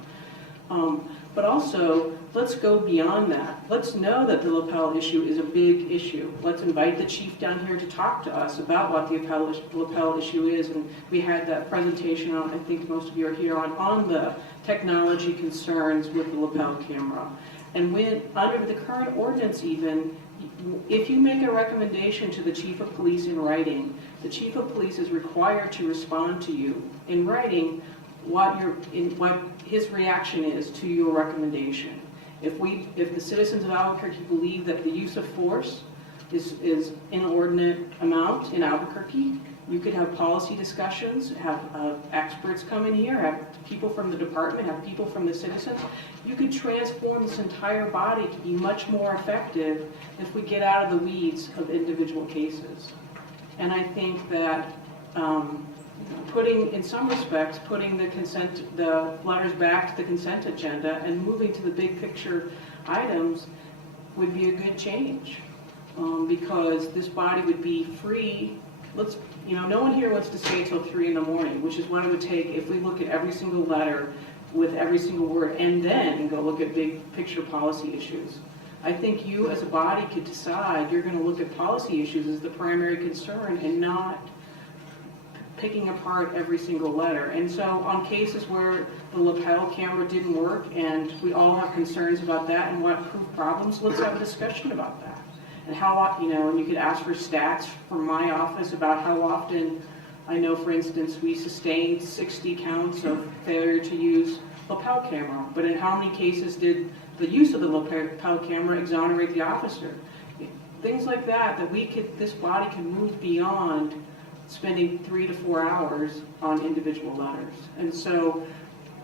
But also, let's go beyond that. Let's know that the lapel issue is a big issue. Let's invite the chief down here to talk to us about what the lapel issue is. And we had that presentation on, I think most of you are here, on the technology concerns with the lapel camera. And when, under the current ordinance even, if you make a recommendation to the chief of police in writing, the chief of police is required to respond to you in writing what his reaction is to your recommendation. If the citizens of Albuquerque believe that the use of force is inordinate amount in Albuquerque, you could have policy discussions, have experts come in here, have people from the department, have people from the citizens. You could transform this entire body to be much more effective if we get out of the weeds of individual cases. And I think that in some respects, putting the letters back to the consent agenda and moving to the big picture items would be a good change, because this body would be free. No one here wants to stay till 3 in the morning, which is what it would take if we look at every single letter with every single word and then go look at big picture policy issues. I think you as a body could decide you're going to look at policy issues as the primary concern and not picking apart every single letter. And so on cases where the lapel camera didn't work and we all have concerns about that and what proved problems, let's have a discussion about that. And how, and you could ask for stats from my office about how often, I know for instance, we sustained 60 counts of failure to use lapel camera, but in how many cases did the use of the lapel camera exonerate the officer? Things like that this body can move beyond spending 3 to 4 hours on individual letters. And so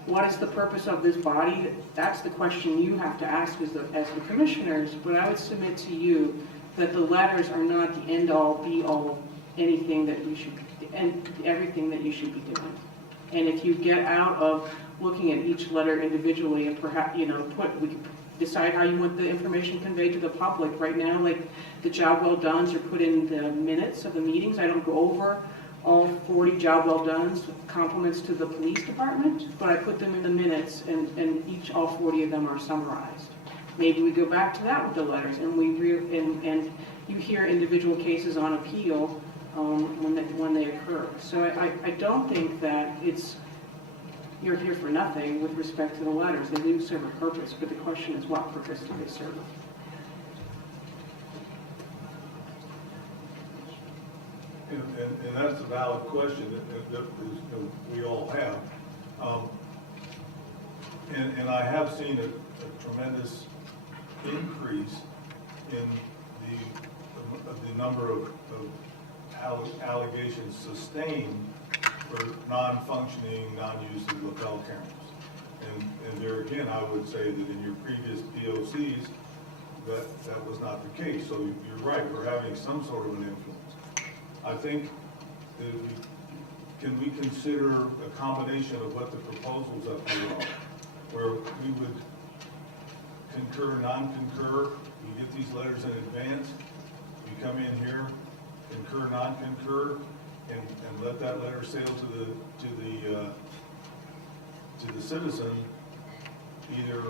what is the purpose of this body? That's the question you have to ask as the commissioners, but I would submit to you that the letters are not the end-all, be-all, anything that you should, and everything that you should be doing. And if you get out of looking at each letter individually and perhaps, we could decide how you want the information conveyed to the public. Right now, like the job well dones are put in the minutes of the meetings. I don't go over all 40 job well dones, compliments to the police department, but I put them in the minutes, and all 40 of them are summarized. Maybe we go back to that with the letters, and and you hear individual cases on appeal when they occur. So I don't think that you're here for nothing with respect to the letters. They do serve a purpose, but the question is, what purpose do they serve? And that's a valid question that we all have. And I have seen a tremendous increase in the number of allegations sustained for non-functioning, non-use of lapel cameras. And there again, I would say that in your previous POCs, that was not the case. So you're right, we're having some sort of an influence. I think that can we consider a combination of what the proposals up here are, where we would concur, non-concur, we get these letters in advance, we come in here, concur, non-concur, and let that letter sail to the citizen, either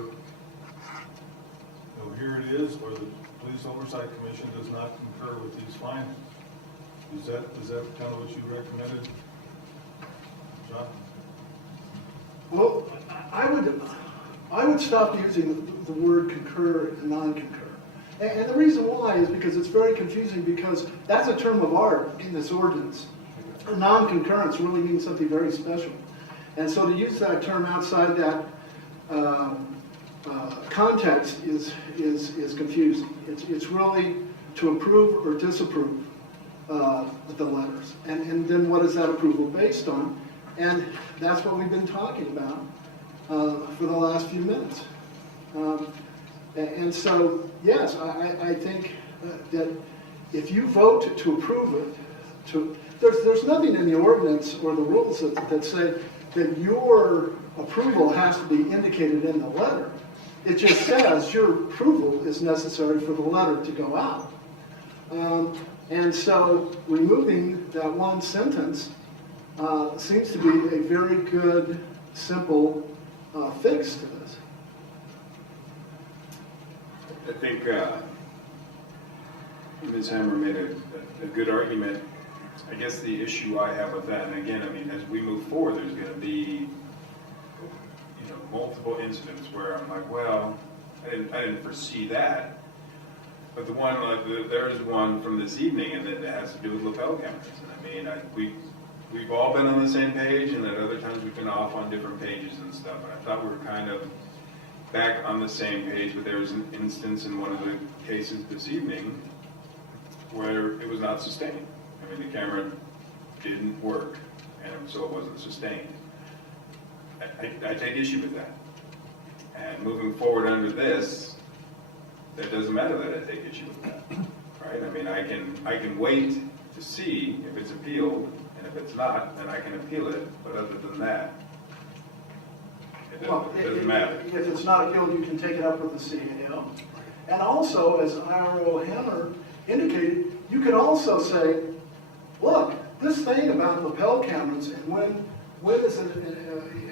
know, here it is, or the Police Oversight Commission does not concur with these findings. Is that kind of what you recommended, John? Well, I would stop using the word concur and non-concur. And the reason why is because it's very confusing, because that's a term of art in this ordinance. Non-concurrence really means something very special. And so to use that term outside that context is confusing. It's really to approve or disapprove the letters. And then what is that approval based on? And that's what we've been talking about for the last few minutes. And so, yes, I think that if you vote to approve it, there's nothing in the ordinance or the rules that say that your approval has to be indicated in the letter. It just says your approval is necessary for the letter to go out. And so removing that one sentence seems to be a very good, simple fix to this. I think Ms. Hammer made a good argument. I guess the issue I have with that, and again, I mean, as we move forward, there's going to be, you know, multiple incidents where I'm like, well, I didn't foresee that. But the one, there is one from this evening, and it has to do with lapel cameras. And I mean, we've all been on the same page, and at other times we've been off on different pages and stuff. And I thought we were kind of back on the same page, but there was an instance in one of the cases this evening where it was not sustained. I mean, the camera didn't work, and so it wasn't sustained. I take issue with that. And moving forward under this, that doesn't matter that I take issue with that, right? I mean, I can wait to see if it's appealed, and if it's not, then I can appeal it. But other than that, it doesn't matter. If it's not appealed, you can take it up with the CAO. And also, as IRO Hammer indicated, you could also say, look, this thing about lapel cameras and when is it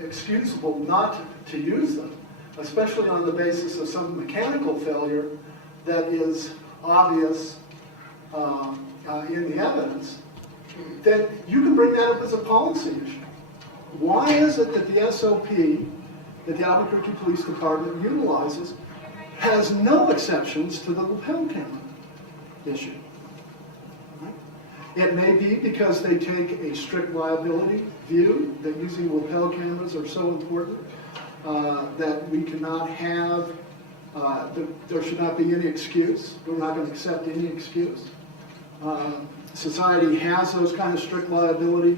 excusable not to use them, especially on the basis of some mechanical failure that is obvious in the evidence, then you can bring that up as a policy issue. Why is it that the SOP that the Albuquerque Police Department utilizes has no exceptions to the lapel camera issue? It may be because they take a strict liability view that using lapel cameras are so important that we cannot have, there should not be any excuse. We're not going to accept any excuse. Society has those kind of strict liability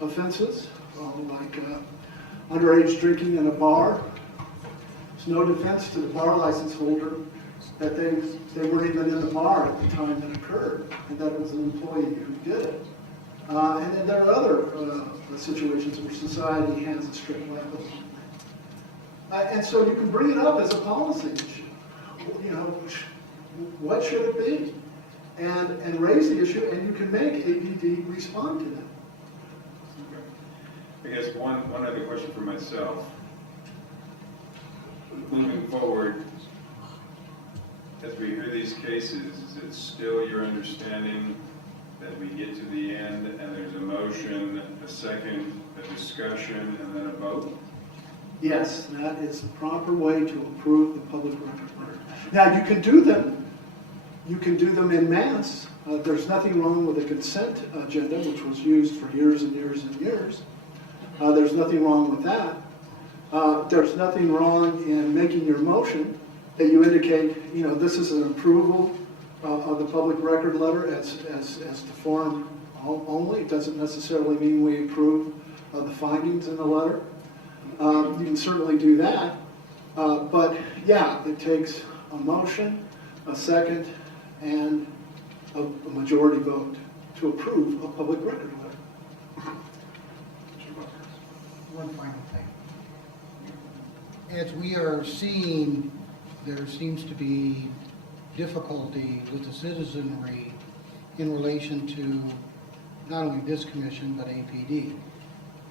offenses, like underage drinking in a bar. There's no defense to the bar license holder that they weren't even in the bar at the time that occurred, and that it was an employee who did it. And then there are other situations where society has a strict liability. And so you can bring it up as a policy issue. You know, what should it be? And raise the issue, and you can make APD respond to that. I guess one other question for myself. Moving forward, as we hear these cases, is it still your understanding that we get to the end and there's a motion, a second, a discussion, and then a vote? Yes, that is the proper way to approve the public record letter. Now, you can do them. You can do them en masse. There's nothing wrong with a consent agenda, which was used for years and years and years. There's nothing wrong with that. There's nothing wrong in making your motion that you indicate, you know, this is an approval of the public record letter as to form only. It doesn't necessarily mean we approve of the findings in the letter. You can certainly do that. But yeah, it takes a motion, a second, and a majority vote to approve a public record letter. One final thing. As we are seeing, there seems to be difficulty with the citizenry in relation to not only this commission, but APD.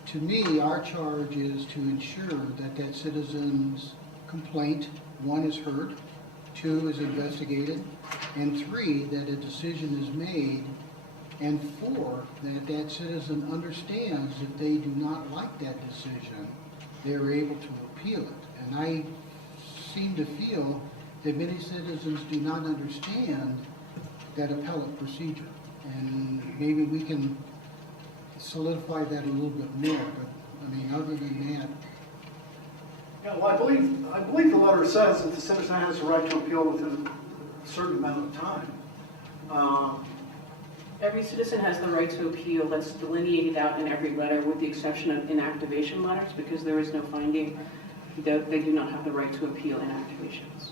To me, our charge is to ensure that that citizen's complaint, one, is heard, 2, is investigated, and 3, that a decision is made, and 4, that that citizen understands if they do not like that decision, they are able to appeal it. And I seem to feel that many citizens do not understand that appellate procedure. And maybe we can solidify that a little bit more, but I mean, other than that, Yeah, well, I believe the letter says that the citizen has the right to appeal within a certain amount of time. Every citizen has the right to appeal. That's delineated out in every letter, with the exception of inactivation letters, because there is no finding that they do not have the right to appeal inactivations.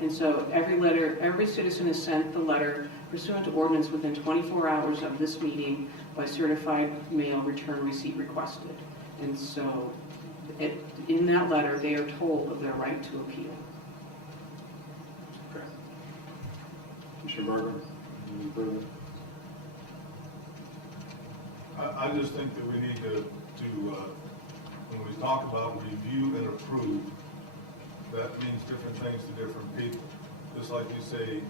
And so every citizen is sent the letter pursuant to ordinance within 24 hours of this meeting by certified mail return receipt requested. And so in that letter, they are told of their right to appeal. Okay. Commissioner Barber, any further? I just think that we need to, when we talk about review and approve, that means different things to different people. Just like you say,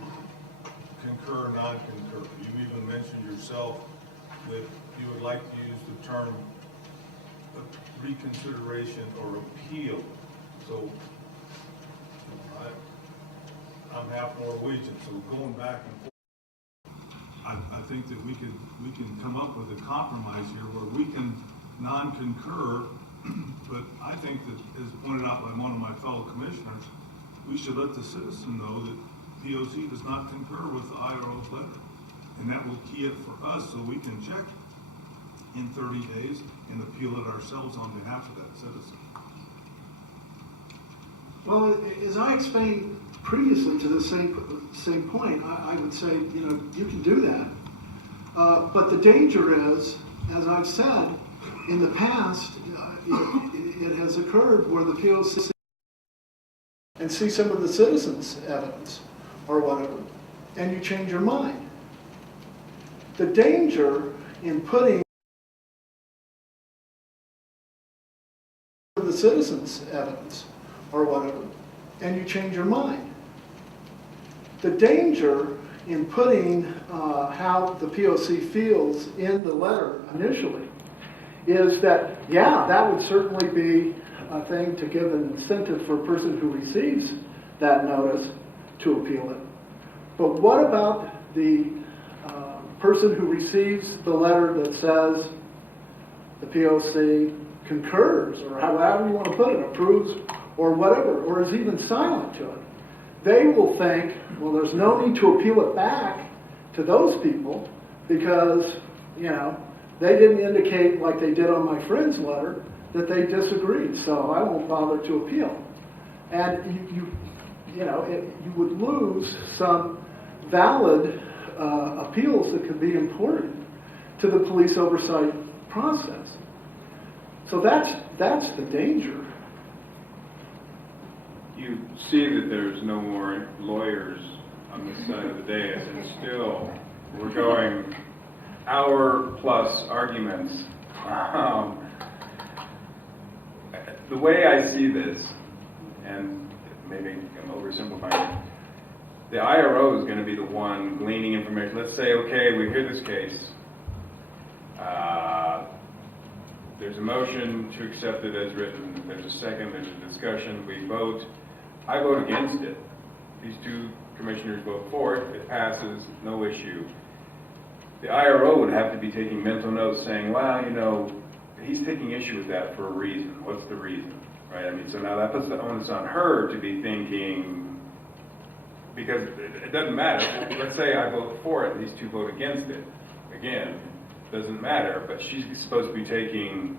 concur, non-concur. You even mentioned yourself that you would like to use the term reconsideration or appeal. So I'm half Norwegian, so going back and forth. I think that we can come up with a compromise here where we can non-concur, but I think that, as pointed out by one of my fellow commissioners, we should let the citizen know that POC does not concur with the IRO's letter. And that will key it for us so we can check in 30 days and appeal it ourselves on behalf of that citizen. Well, as I explained previously to the same point, I would say, you can do that. But the danger is, as I've said, in the past, it has occurred where the POC and see some of the citizens' evidence or whatever, and you change your mind. The danger in putting the citizens' evidence or whatever, and you change your mind. The danger in putting how the POC feels in the letter initially is that, yeah, that would certainly be a thing to give an incentive for a person who receives that notice to appeal it. But what about the person who receives the letter that says the POC concurs, or however you want to put it, approves, or whatever, or is even silent to it? They will think, well, there's no need to appeal it back to those people because, they didn't indicate, like they did on my friend's letter, that they disagreed, so I won't bother to appeal. And you would lose some valid appeals that could be important to the police oversight process. So that's the danger. You see that there's no more lawyers on this side of the dais, and still we're going hour-plus arguments. The way I see this, and maybe I'm oversimplifying it, the IRO is going to be the one gleaning information. Let's say, okay, we hear this case. There's a motion to accept it as written. There's a second. There's a discussion. We vote. I vote against it. These two commissioners vote for it. It passes. No issue. The IRO would have to be taking mental notes saying, well, he's taking issue with that for a reason. What's the reason? Right? I mean, so now that puts the onus on her to be thinking, because it doesn't matter. Let's say I vote for it, these two vote against it. Again, doesn't matter, but she's supposed to be taking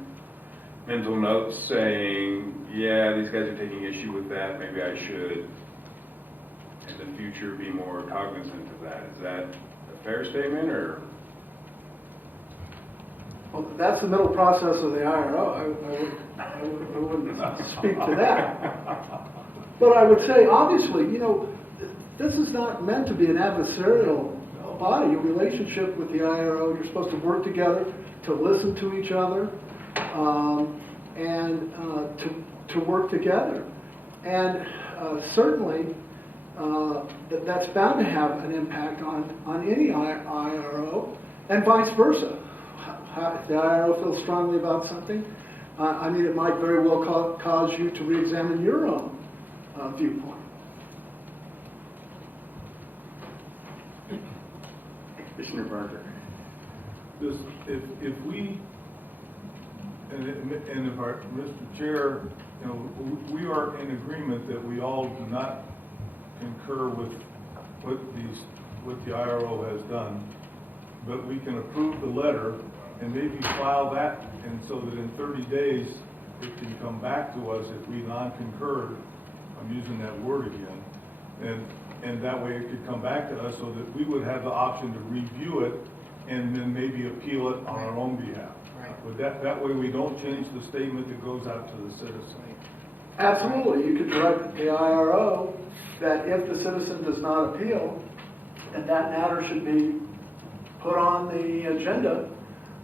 mental notes saying, yeah, these guys are taking issue with that, maybe I should, in the future, be more cognizant of that. Is that a fair statement, or? Well, that's the middle process of the IRO. I wouldn't speak to that. But I would say, obviously, this is not meant to be an adversarial body. Your relationship with the IRO, you're supposed to work together, to listen to each other, and to work together. And certainly, that's bound to have an impact on any IRO, and vice versa. If the IRO feels strongly about something, I mean, it might very well cause you to re-examine your own viewpoint. Commissioner Barker. If we, and if our, Mr. Chair, you know, we are in agreement that we all do not concur with what the IRO has done, but we can approve the letter and maybe file that, and so that in 30 days it can come back to us if we non-concurred. I'm using that word again, and that way it could come back to us so that we would have the option to review it and then maybe appeal it on our own behalf. Right. But that way we don't change the statement that goes out to the citizen. Absolutely, you could direct the IRO that if the citizen does not appeal, then that matter should be put on the agenda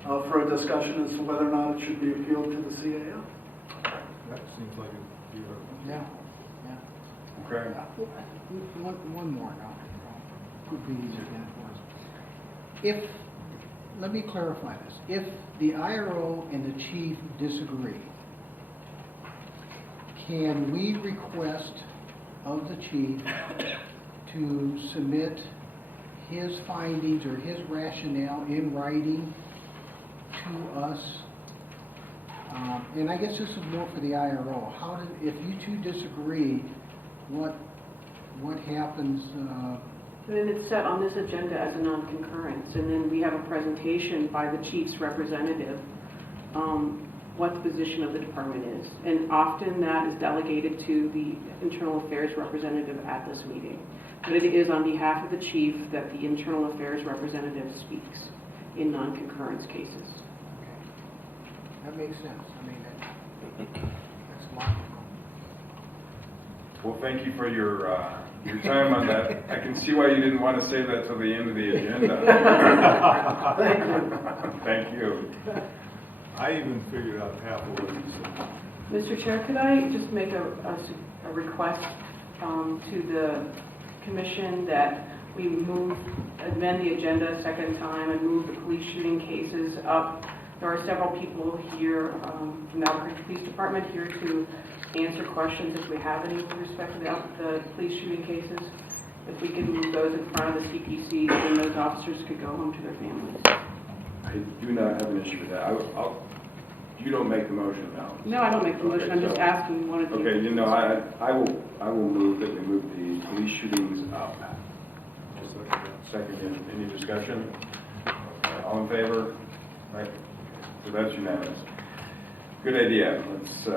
for a discussion as to whether or not it should be appealed to the CAO. That seems like a Yeah, yeah. Okay. One more now. Could be easier than it was. Let me clarify this. If the IRO and the chief disagree, can we request of the chief to submit his findings or his rationale in writing to us? And I guess this is more for the IRO. If you two disagree, what happens? Then it's set on this agenda as a non-concurrence, and then we have a presentation by the chief's representative, what the position of the department is. And often that is delegated to the internal affairs representative at this meeting. But it is on behalf of the chief that the internal affairs representative speaks in non-concurrence cases. That makes sense. I mean, that's logical. Well, thank you for your time on that. I can see why you didn't want to save that till the end of the agenda. Thank you. Thank you. I even figured out half of what you said. Mr. Chair, could I just make a request to the commission that we amend the agenda a second time and move the police shooting cases up? There are several people here from the Albuquerque Police Department here to answer questions if we have any with respect to the police shooting cases. If we can move those in front of the CPC, then those officers could go home to their families. I do not have an issue with that. You don't make the motion now. No, I don't make the motion. I'm just asking one of you. Okay, I will move that we move the police shootings up. Second, any discussion? Okay, all in favor? Right. So that's unanimous. Good idea. Let's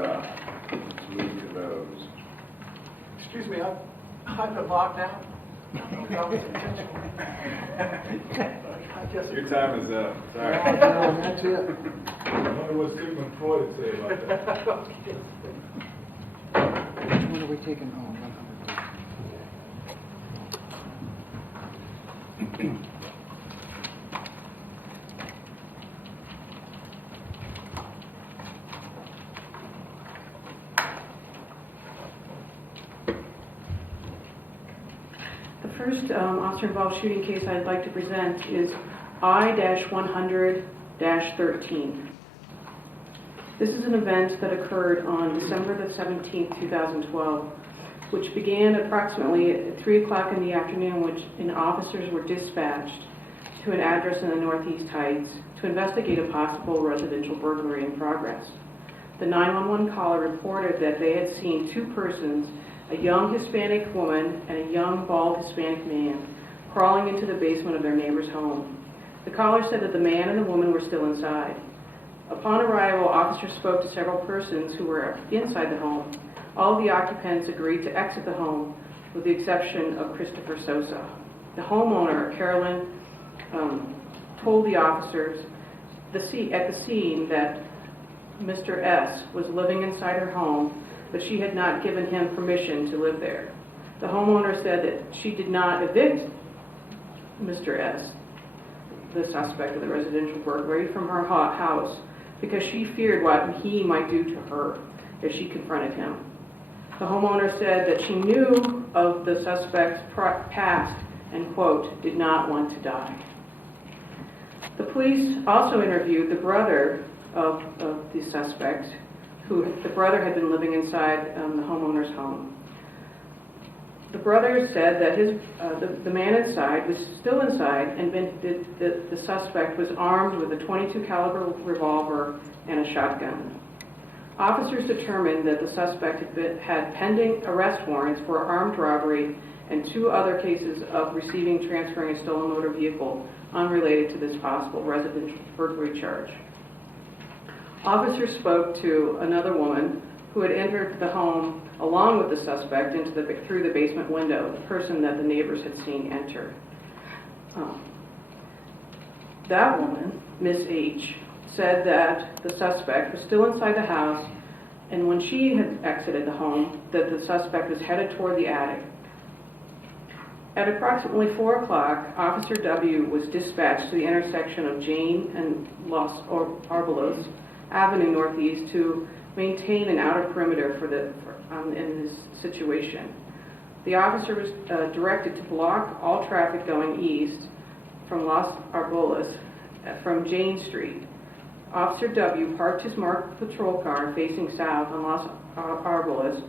move to those. Excuse me, I've been locked out. Your time is up. Sorry. That's it. I wonder what Sigmund Freud would say about that. Which one are we taking home? The first officer-involved shooting case I'd like to present is I-100-13. This is an event that occurred on December the 17th, 2012, which began approximately at 3 o'clock in the afternoon, when officers were dispatched to an address in the Northeast Heights to investigate a possible residential burglary in progress. The 911 caller reported that they had seen two persons, a young Hispanic woman and a young bald Hispanic man, crawling into the basement of their neighbor's home. The caller said that the man and the woman were still inside. Upon arrival, officers spoke to several persons who were inside the home. All of the occupants agreed to exit the home, with the exception of Christopher Sosa. The homeowner, Carolyn, told the officers at the scene that Mr. S. was living inside her home, but she had not given him permission to live there. The homeowner said that she did not evict Mr. S., the suspect of the residential burglary, from her house because she feared what he might do to her if she confronted him. The homeowner said that she knew of the suspect's past and, quote, did not want to die. The police also interviewed the brother of the suspect, the brother had been living inside the homeowner's home. The brother said that the man inside was still inside, and the suspect was armed with a .22 caliber revolver and a shotgun. Officers determined that the suspect had pending arrest warrants for armed robbery and 2 other cases of receiving, transferring a stolen motor vehicle unrelated to this possible residential burglary charge. Officers spoke to another woman who had entered the home along with the suspect through the basement window, the person that the neighbors had seen enter. That woman, Miss H., said that the suspect was still inside the house, and when she had exited the home, that the suspect was headed toward the attic. At approximately 4 o'clock, Officer W. was dispatched to the intersection of Jane and Los Arbolos Avenue Northeast to maintain an outer perimeter in this situation. The officer was directed to block all traffic going east from Los Arbolos from Jane Street. Officer W. parked his marked patrol car facing south on Los Arbolos,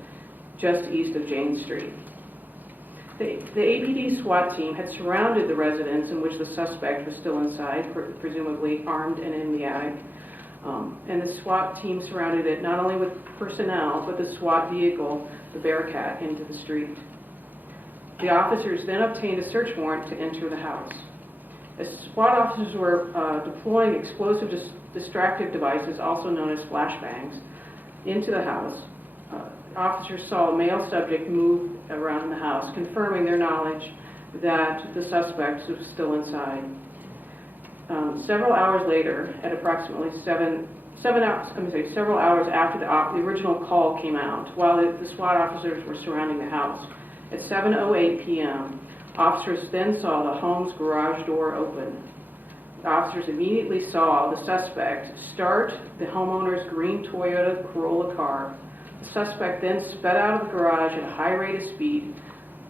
just east of Jane Street. The APD SWAT team had surrounded the residence in which the suspect was still inside, presumably armed and in the attic. And the SWAT team surrounded it not only with personnel, but the SWAT vehicle, the Bearcat, into the street. The officers then obtained a search warrant to enter the house. As SWAT officers were deploying explosive distractive devices, also known as flashbangs, into the house, officers saw a male subject move around the house, confirming their knowledge that the suspect was still inside. Several hours later, at approximately several hours after the original call came out, while the SWAT officers were surrounding the house, at 7:08 p.m., officers then saw the home's garage door open. The officers immediately saw the suspect start the homeowner's green Toyota Corolla car. The suspect then sped out of the garage at a high rate of speed,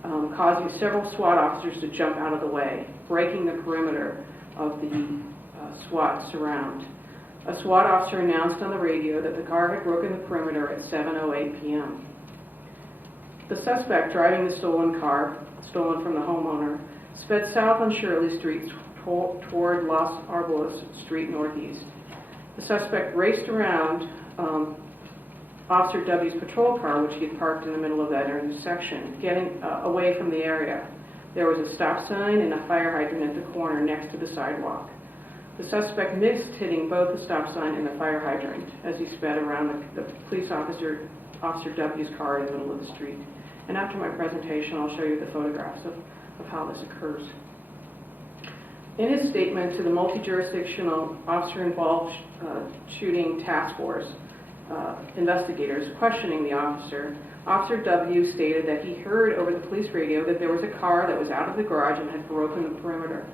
causing several SWAT officers to jump out of the way, breaking the perimeter of the SWAT surround. A SWAT officer announced on the radio that the car had broken the perimeter at 7:08 p.m. The suspect driving the stolen car, stolen from the homeowner, sped south on Shirley Street toward Los Arbolos Street Northeast. The suspect raced around Officer W's patrol car, which he had parked in the middle of that intersection, getting away from the area. There was a stop sign and a fire hydrant at the corner next to the sidewalk. The suspect missed hitting both the stop sign and the fire hydrant as he sped around the police officer W's car in the middle of the street. And after my presentation, I'll show you the photographs of how this occurs. In his statement to the multi-jurisdictional officer-involved shooting task force investigators questioning the officer, Officer W stated that he heard over the police radio that there was a car that was out of the garage and had broken the perimeter.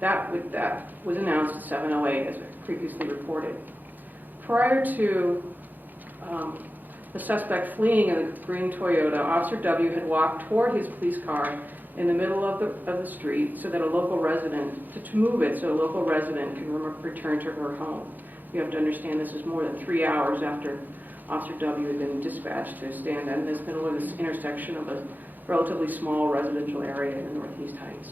That was announced at 7:08, as previously reported. Prior to the suspect fleeing in the green Toyota, Officer W had walked toward his police car in the middle of the street so that a local resident, to move it so a local resident can return to her home. You have to understand this is more than 3 hours after Officer W had been dispatched to stand in this middle of this intersection of a relatively small residential area in Northeast Heights.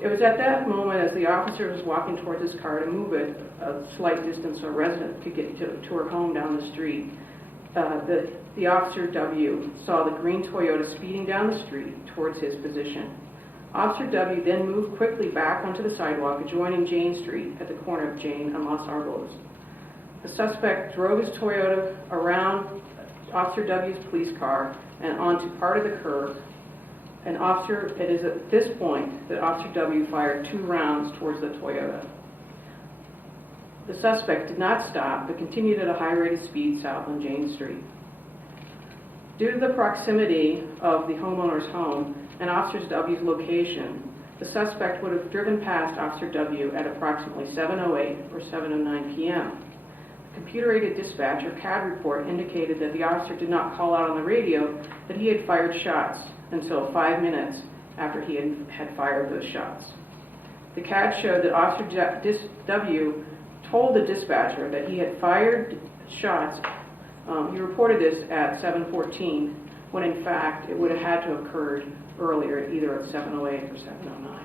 It was at that moment, as the officer was walking towards his car to move it a slight distance so a resident could get to her home down the street, the Officer W saw the green Toyota speeding down the street towards his position. Officer W then moved quickly back onto the sidewalk adjoining Jane Street at the corner of Jane and Los Arbolos. The suspect drove his Toyota around Officer W's police car and onto part of the curb. It is at this point that Officer W fired 2 rounds towards the Toyota. The suspect did not stop, but continued at a high rate of speed south on Jane Street. Due to the proximity of the homeowner's home and Officer W's location, the suspect would have driven past Officer W at approximately 7:08 or 7:09 p.m. The computer-aided dispatch or CAD report indicated that the officer did not call out on the radio that he had fired shots until 5 minutes after he had fired those shots. The CAD showed that Officer W told the dispatcher that he had fired shots. He reported this at 7:14, when in fact it would have had to have occurred earlier, either at 7:08 or 7:09.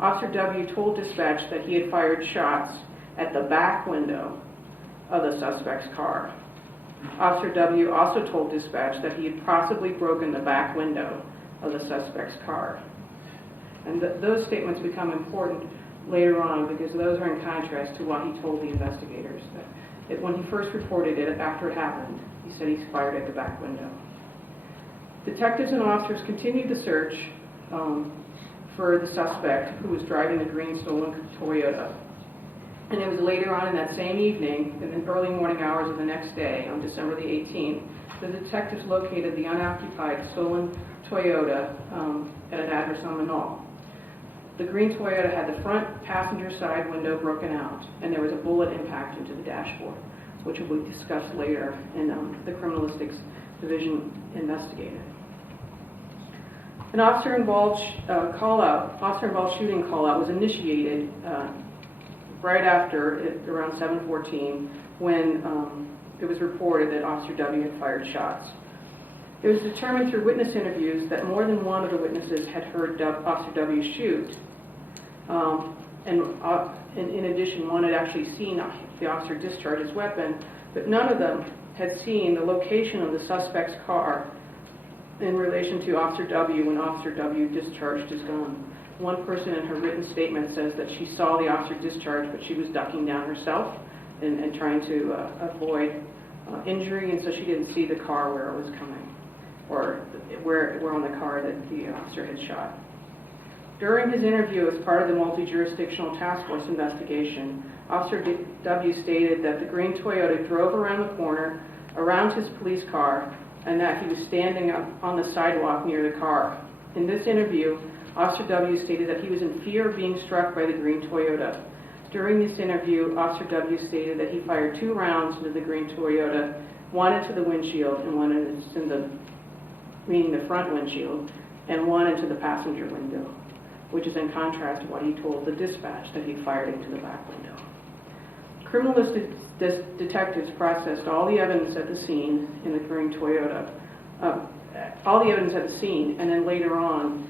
Officer W told dispatch that he had fired shots at the back window of the suspect's car. Officer W also told dispatch that he had possibly broken the back window of the suspect's car. And those statements become important later on because those are in contrast to what he told the investigators. That when he first reported it, after it happened, he said he fired at the back window. Detectives and officers continued the search for the suspect who was driving the green stolen Toyota. And it was later on in that same evening, in the early morning hours of the next day, on December the 18th, the detectives located the unoccupied stolen Toyota at an address on Manal. The green Toyota had the front passenger side window broken out, and there was a bullet impact into the dashboard, which will be discussed later in the Criminalistics Division investigated. An officer-involved shooting call-out was initiated right after, around 7:14, when it was reported that Officer W had fired shots. It was determined through witness interviews that more than one of the witnesses had heard Officer W shoot. And in addition, one had actually seen the officer discharge his weapon, but none of them had seen the location of the suspect's car in relation to Officer W when Officer W discharged his gun. One person in her written statement says that she saw the officer discharge, but she was ducking down herself and trying to avoid injury, and so she didn't see the car where it was coming, or where on the car that the officer had shot. During his interview as part of the multi-jurisdictional task force investigation, Officer W stated that the green Toyota drove around the corner, around his police car, and that he was standing up on the sidewalk near the car. In this interview, Officer W stated that he was in fear of being struck by the green Toyota. During this interview, Officer W stated that he fired 2 rounds into the green Toyota, one into the windshield and one into meaning the front windshield, and one into the passenger window, which is in contrast to what he told the dispatch that he fired into the back window. Criminalistic detectives processed all the evidence at the scene in the green Toyota, all the evidence at the scene, and then later on,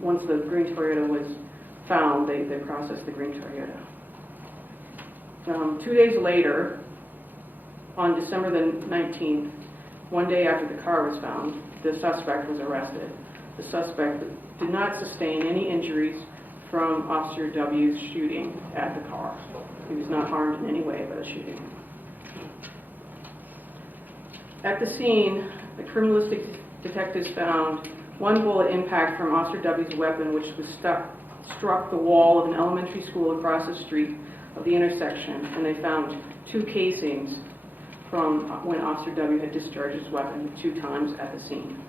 once the green Toyota was found, they processed the green Toyota. 2 days later, on December the 19th, one day after the car was found, the suspect was arrested. The suspect did not sustain any injuries from Officer W's shooting at the car. He was not harmed in any way by the shooting. At the scene, the criminalistic detectives found one bullet impact from Officer W's weapon, which was struck the wall of an elementary school across the street of the intersection, and they found 2 casings from when Officer W had discharged his weapon 2 times at the scene.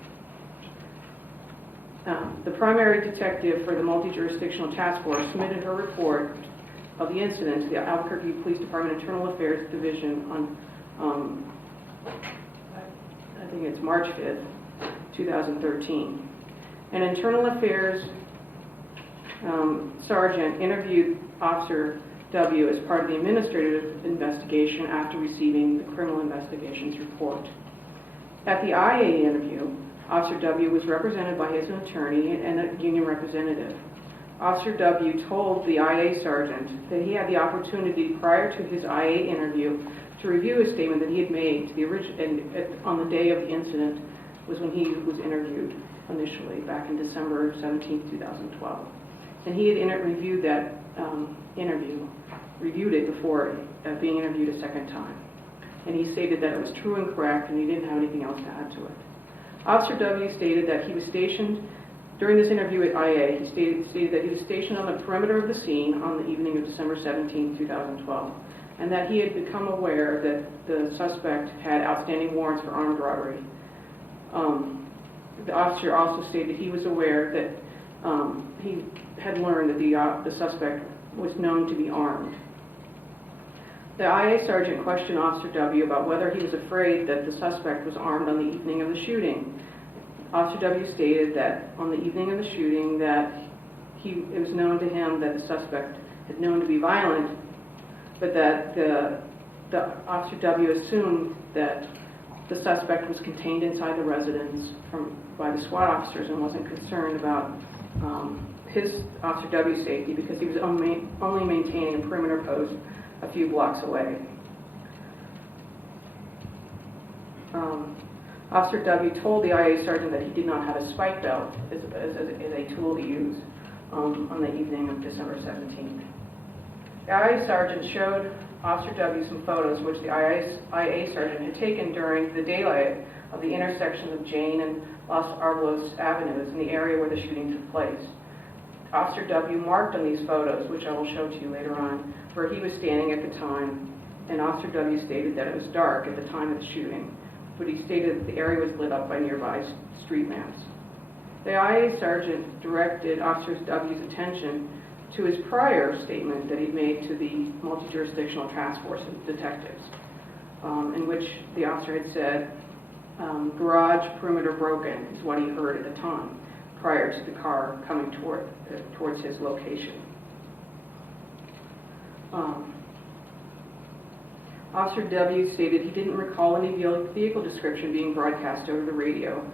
The primary detective for the multi-jurisdictional task force submitted her report of the incident to the Albuquerque Police Department Internal Affairs Division on, I think it's March 5th, 2013. An Internal Affairs sergeant interviewed Officer W as part of the administrative investigation after receiving the criminal investigations report. At the IA interview, Officer W was represented by his attorney and a union representative. Officer W told the IA sergeant that he had the opportunity prior to his IA interview to review a statement that he had made to the on the day of the incident was when he was interviewed initially, back in December 17, 2012. And he had reviewed that reviewed it before being interviewed a second time. And he stated that it was true and correct, and he didn't have anything else to add to it. Officer W stated that he was stationed, during this interview at IA, he stated that he was stationed on the perimeter of the scene on the evening of December 17, 2012, and that he had become aware that the suspect had outstanding warrants for armed robbery. The officer also stated he was aware that he had learned that the suspect was known to be armed. The IA sergeant questioned Officer W about whether he was afraid that the suspect was armed on the evening of the shooting. Officer W stated that on the evening of the shooting that it was known to him that the suspect had known to be violent, but that the Officer W assumed that the suspect was contained inside the residence by the SWAT officers and wasn't concerned about his Officer W's safety because he was only maintaining a perimeter post a few blocks away. Officer W told the IA sergeant that he did not have a spike belt as a tool to use on the evening of December 17th. The IA sergeant showed Officer W some photos which the IA sergeant had taken during the daylight of the intersections of Jane and Los Arbolos Avenues in the area where the shooting took place. Officer W marked on these photos, which I will show to you later on, where he was standing at the time, and Officer W stated that it was dark at the time of the shooting, but he stated that the area was lit up by nearby street lamps. The IA sergeant directed Officer W's attention to his prior statement that he'd made to the multi-jurisdictional task force of detectives, in which the officer had said, garage perimeter broken is what he heard at the time, prior to the car coming towards his location. Officer W stated he didn't recall any vehicle description being broadcast over the radio,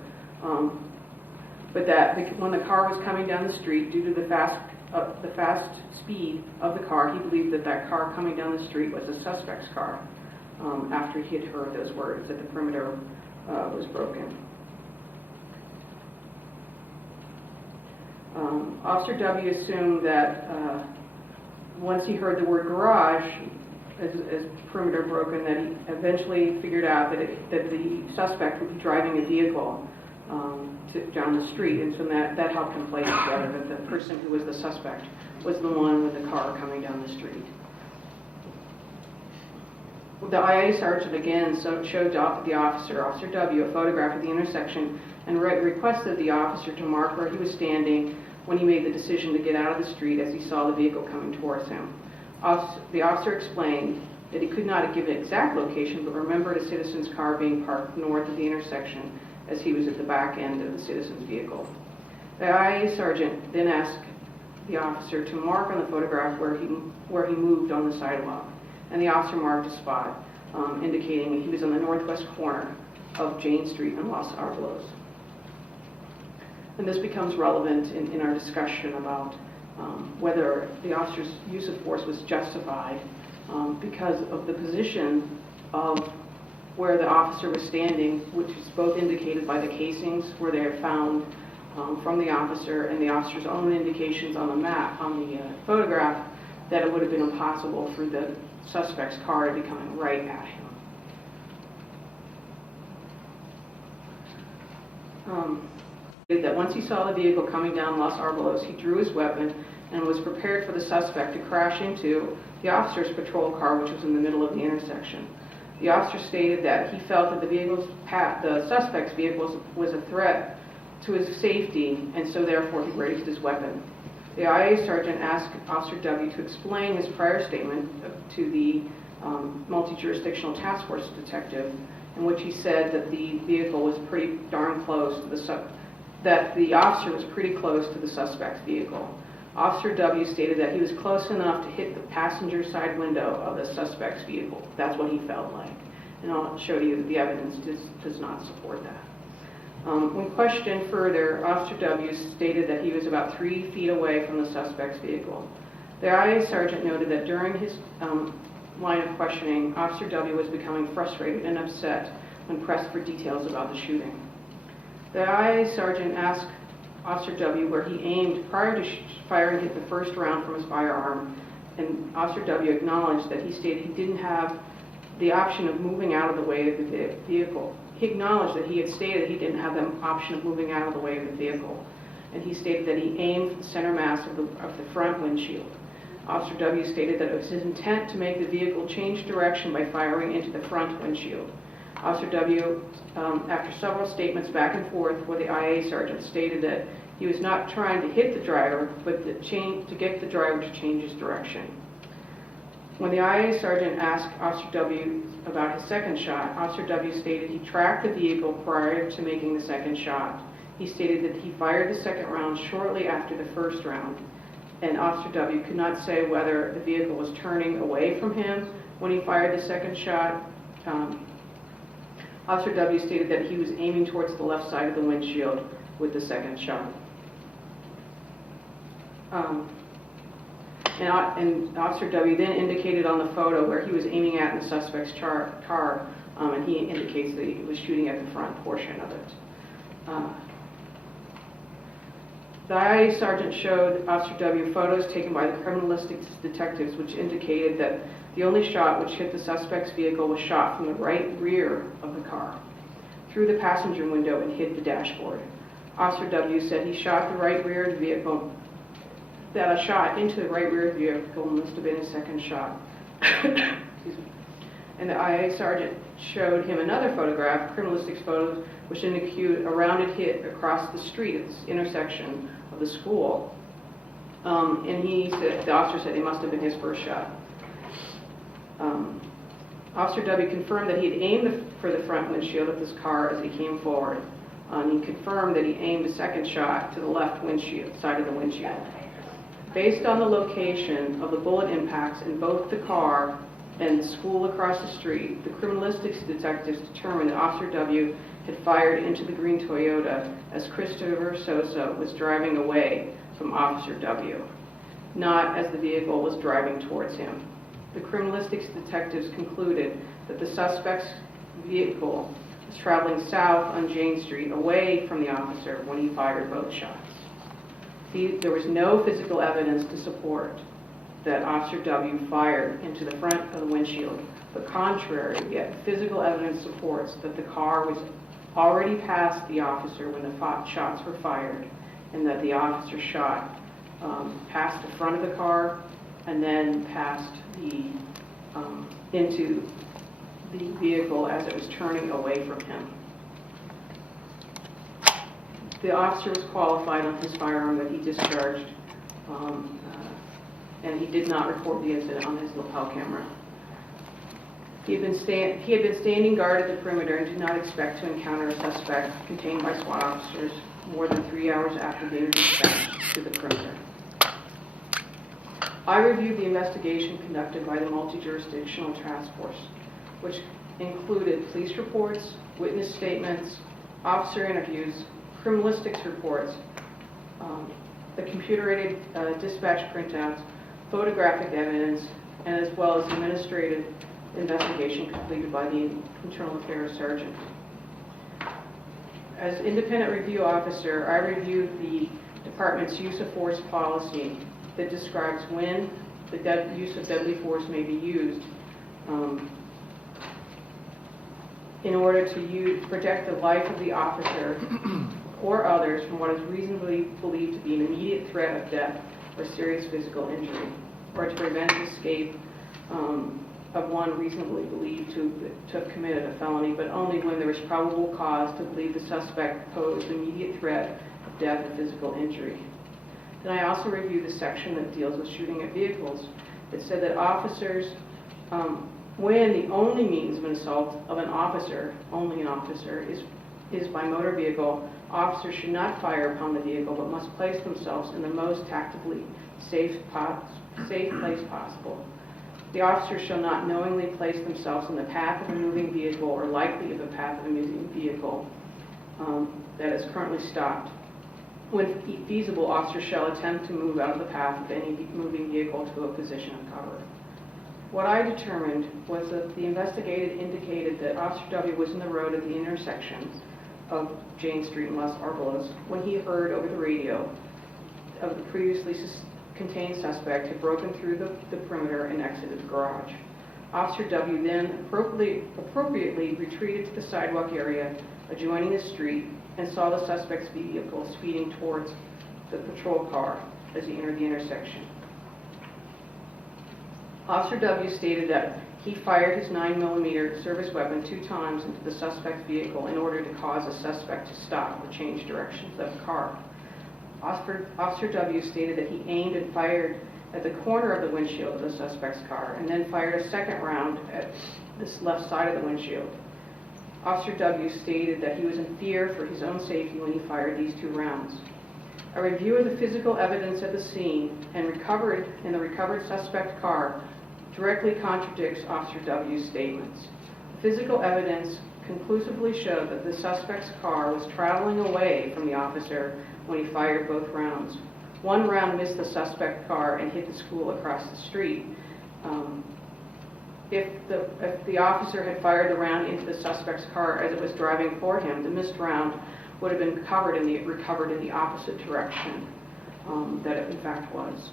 but that when the car was coming down the street, due to the fast speed of the car, he believed that car coming down the street was a suspect's car after he had heard those words, that the perimeter was broken. Officer W assumed that once he heard the word garage as perimeter broken, that he eventually figured out that the suspect would be driving a vehicle down the street, and so that helped him place together that the person who was the suspect was the one with the car coming down the street. The IA sergeant again showed the officer, Officer W, a photograph of the intersection and requested the officer to mark where he was standing when he made the decision to get out of the street as he saw the vehicle coming towards him. The officer explained that he could not give an exact location, but remembered a citizen's car being parked north of the intersection as he was at the back end of the citizen's vehicle. The IA sergeant then asked the officer to mark on the photograph where he moved on the sidewalk, and the officer marked a spot indicating he was on the northwest corner of Jane Street and Los Arbolos. And this becomes relevant in our discussion about whether the officer's use of force was justified because of the position of where the officer was standing, which is both indicated by the casings where they are found from the officer and the officer's own indications on the map, on the photograph, that it would have been impossible for the suspect's car to be coming right at him. That once he saw the vehicle coming down Los Arbolos, he drew his weapon and was prepared for the suspect to crash into the officer's patrol car, which was in the middle of the intersection. The officer stated that he felt that the suspect's vehicle was a threat to his safety, and so therefore he raised his weapon. The IA sergeant asked Officer W to explain his prior statement to the multi-jurisdictional task force detective, in which he said that the vehicle was pretty darn close to that the officer was pretty close to the suspect's vehicle. Officer W stated that he was close enough to hit the passenger side window of the suspect's vehicle. That's what he felt like. And I'll show you that the evidence does not support that. When questioned further, Officer W stated that he was about 3 feet away from the suspect's vehicle. The IA sergeant noted that during his line of questioning, Officer W was becoming frustrated and upset when pressed for details about the shooting. The IA sergeant asked Officer W where he aimed prior to firing the first round from his firearm, and Officer W acknowledged that he stated he didn't have the option of moving out of the way of the vehicle. He acknowledged that he had stated he didn't have the option of moving out of the way of the vehicle, and he stated that he aimed for the center mass of the front windshield. Officer W stated that it was his intent to make the vehicle change direction by firing into the front windshield. Officer W, after several statements back and forth with the IA sergeant, stated that he was not trying to hit the driver, but to get the driver to change his direction. When the IA sergeant asked Officer W about his second shot, Officer W stated he tracked the vehicle prior to making the second shot. He stated that he fired the second round shortly after the first round, and Officer W could not say whether the vehicle was turning away from him when he fired the second shot. Officer W stated that he was aiming towards the left side of the windshield with the second shot. And Officer W then indicated on the photo where he was aiming at in the suspect's car, and he indicates that he was shooting at the front portion of it. The IA sergeant showed Officer W photos taken by the criminalistic detectives which indicated that the only shot which hit the suspect's vehicle was shot from the right rear of the car, through the passenger window and hit the dashboard. Officer W said he shot the right rear of the vehicle, that a shot into the right rear of the vehicle must have been his second shot. Excuse me. And the IA sergeant showed him another photograph, criminalistic photos, which indicated a rounded hit across the street at this intersection of the school. And he said, the officer said it must have been his first shot. Officer W confirmed that he had aimed for the front windshield of this car as he came forward. He confirmed that he aimed the second shot to the left windshield, side of the windshield. Based on the location of the bullet impacts in both the car and the school across the street, the criminalistics detectives determined that Officer W had fired into the green Toyota as Christopher Sosa was driving away from Officer W, not as the vehicle was driving towards him. The criminalistics detectives concluded that the suspect's vehicle was traveling south on Jane Street away from the officer when he fired both shots. There was no physical evidence to support that Officer W fired into the front of the windshield, but contrary, yet physical evidence supports that the car was already past the officer when the shots were fired, and that the officer shot past the front of the car and then past into the vehicle as it was turning away from him. The officer was qualified on his firearm that he discharged, and he did not report the incident on his lapel camera. He had been standing guard at the perimeter and did not expect to encounter a suspect contained by SWAT officers more than 3 hours after being dispatched to the perimeter. I reviewed the investigation conducted by the multi-jurisdictional task force, which included police reports, witness statements, officer interviews, criminalistics reports, the computer-aided dispatch printouts, photographic evidence, and as well as administrative investigation completed by the Internal Affairs Sergeant. As independent review officer, I reviewed the department's use of force policy that describes when the use of deadly force may be used in order to protect the life of the officer or others from what is reasonably believed to be an immediate threat of death or serious physical injury, or to prevent escape of one reasonably believed to have committed a felony, but only when there is probable cause to believe the suspect posed immediate threat of death or physical injury. Then I also reviewed the section that deals with shooting at vehicles. It said that officers, when the only means of an assault of an officer, only an officer, is by motor vehicle, officers should not fire upon the vehicle but must place themselves in the most tactically safe place possible. The officers shall not knowingly place themselves in the path of a moving vehicle or likely of the path of a moving vehicle that is currently stopped. When feasible, officers shall attempt to move out of the path of any moving vehicle to a position of cover. What I determined was that the investigator indicated that Officer W was in the road at the intersection of Jane Street and Los Arbolos when he heard over the radio of the previously contained suspect had broken through the perimeter and exited the garage. Officer W then appropriately retreated to the sidewalk area adjoining the street and saw the suspect's vehicle speeding towards the patrol car as he entered the intersection. Officer W stated that he fired his 9mm service weapon 2 times into the suspect's vehicle in order to cause the suspect to stop or change directions of the car. Officer W stated that he aimed and fired at the corner of the windshield of the suspect's car and then fired a second round at this left side of the windshield. Officer W stated that he was in fear for his own safety when he fired these 2 rounds. A review of the physical evidence at the scene and in the recovered suspect car directly contradicts Officer W's statements. The physical evidence conclusively showed that the suspect's car was traveling away from the officer when he fired both rounds. 1 round missed the suspect car and hit the school across the street. If the officer had fired the round into the suspect's car as it was driving for him, the missed round would have been recovered in the opposite direction that it in fact was.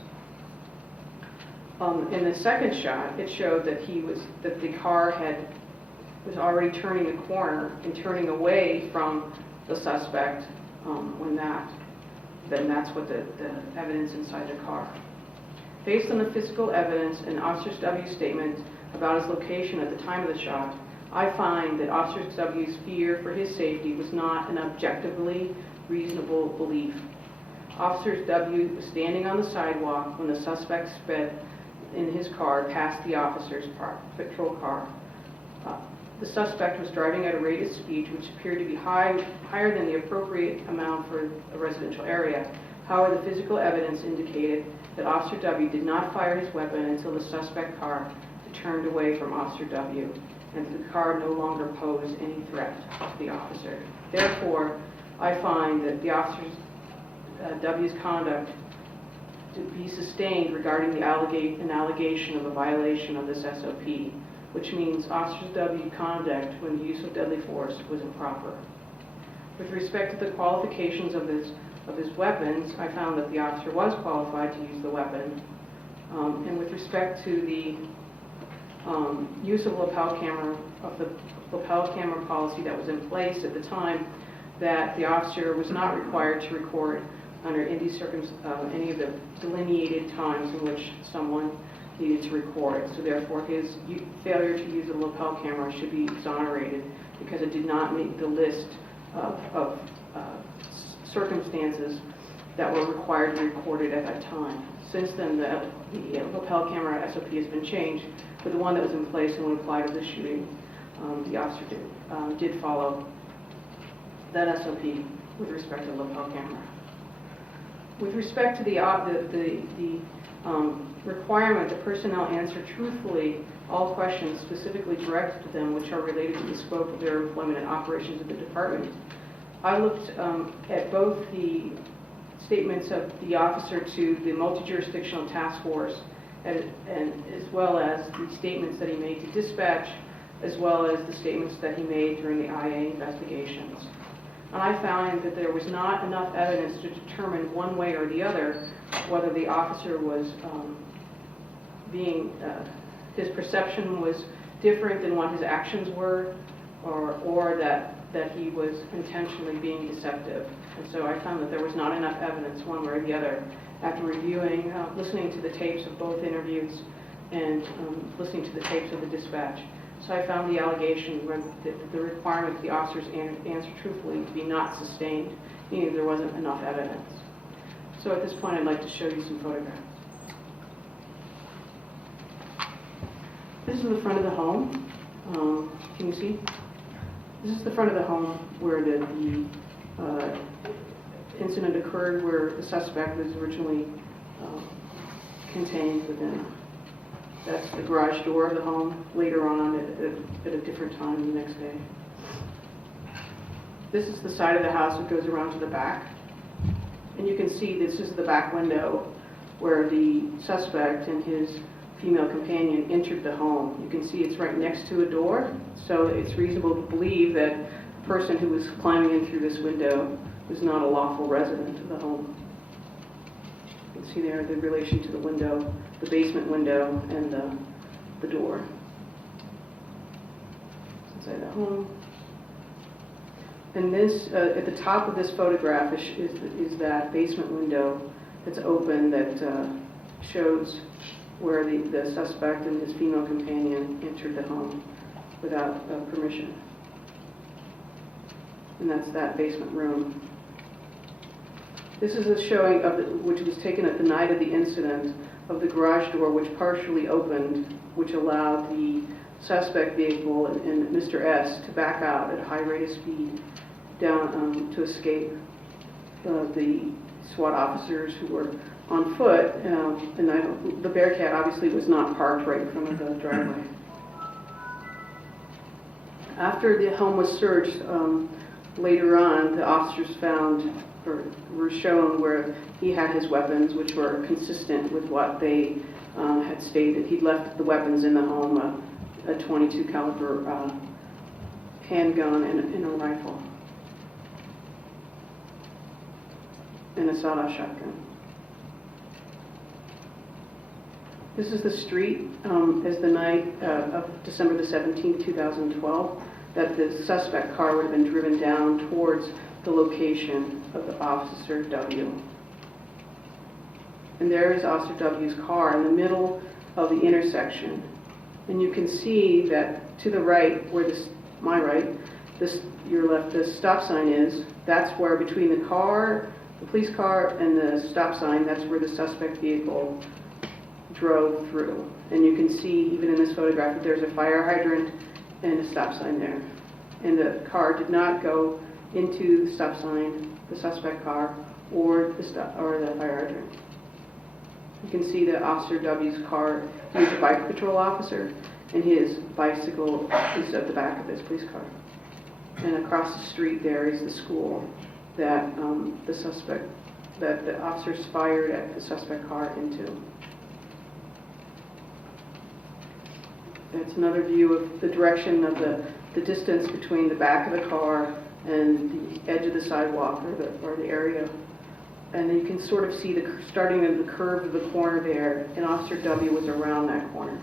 In the second shot, it showed that the car was already turning the corner and turning away from the suspect then that's what the evidence inside the car. Based on the physical evidence and Officer W's statement about his location at the time of the shot, I find that Officer W's fear for his safety was not an objectively reasonable belief. Officer W was standing on the sidewalk when the suspect sped in his car past the officer's patrol car. The suspect was driving at a rate of speed which appeared to be higher than the appropriate amount for a residential area. However, the physical evidence indicated that Officer W did not fire his weapon until the suspect car turned away from Officer W, and the car no longer posed any threat to the officer. Therefore, I find that the Officer W's conduct to be sustained regarding an allegation of a violation of this SOP, which means Officer W's conduct when the use of deadly force was improper. With respect to the qualifications of his weapons, I found that the officer was qualified to use the weapon. And with respect to the use of the lapel camera policy that was in place at the time, that the officer was not required to record under any of the delineated times in which someone needed to record. So therefore, his failure to use a lapel camera should be exonerated because it did not meet the list of circumstances that were required to be recorded at that time. Since then, the lapel camera SOP has been changed, but the one that was in place and would apply to the shooting, the officer did follow that SOP with respect to the lapel camera. With respect to the requirement that personnel answer truthfully all questions specifically directed to them which are related to the scope of their employment and operations of the department, I looked at both the statements of the officer to the multi-jurisdictional task force and as well as the statements that he made to dispatch, as well as the statements that he made during the IA investigations. And I found that there was not enough evidence to determine one way or the other whether the officer was his perception was different than what his actions were, or that he was intentionally being deceptive. And so I found that there was not enough evidence one way or the other after reviewing, listening to the tapes of both interviews and listening to the tapes of the dispatch. So I found the allegation where the requirement that the officers answer truthfully to be not sustained, meaning there wasn't enough evidence. So at this point, I'd like to show you some photographs. This is the front of the home. Can you see? This is the front of the home where the incident occurred, where the suspect was originally contained within. That's the garage door of the home later on at a different time the next day. This is the side of the house that goes around to the back. And you can see this is the back window where the suspect and his female companion entered the home. You can see it's right next to a door, so it's reasonable to believe that the person who was climbing in through this window was not a lawful resident of the home. You can see there the relation to the window, the basement window, and the door. Inside the home. And this, at the top of this photograph is that basement window that's open that shows where the suspect and his female companion entered the home without permission. And that's that basement room. This is a showing of which was taken at the night of the incident of the garage door, which partially opened, which allowed the suspect vehicle and Mr. S to back out at a high rate of speed down to escape the SWAT officers who were on foot. The Bearcat obviously was not parked right in front of the driveway. After the home was searched, later on, the officers found or were shown where he had his weapons, which were consistent with what they had stated. He'd left the weapons in the home, a .22 caliber handgun and a rifle, and a sawed-off shotgun. This is the street as the night of December the 17th, 2012, that the suspect car would have been driven down towards the location of the Officer W. And there is Officer W's car in the middle of the intersection. And you can see that to the right, where my right, your left, the stop sign is, that's where between the car, the police car, and the stop sign, that's where the suspect vehicle drove through. And you can see, even in this photograph, that there's a fire hydrant and a stop sign there. And the car did not go into the stop sign, the suspect car, or the fire hydrant. You can see that Officer W's car, he's a bike patrol officer, and his bicycle is at the back of his police car. And across the street there is the school that the officers fired at the suspect car into. That's another view of the direction of the distance between the back of the car and the edge of the sidewalk or the area. And then you can sort of see starting of the curve of the corner there, and Officer W was around that corner.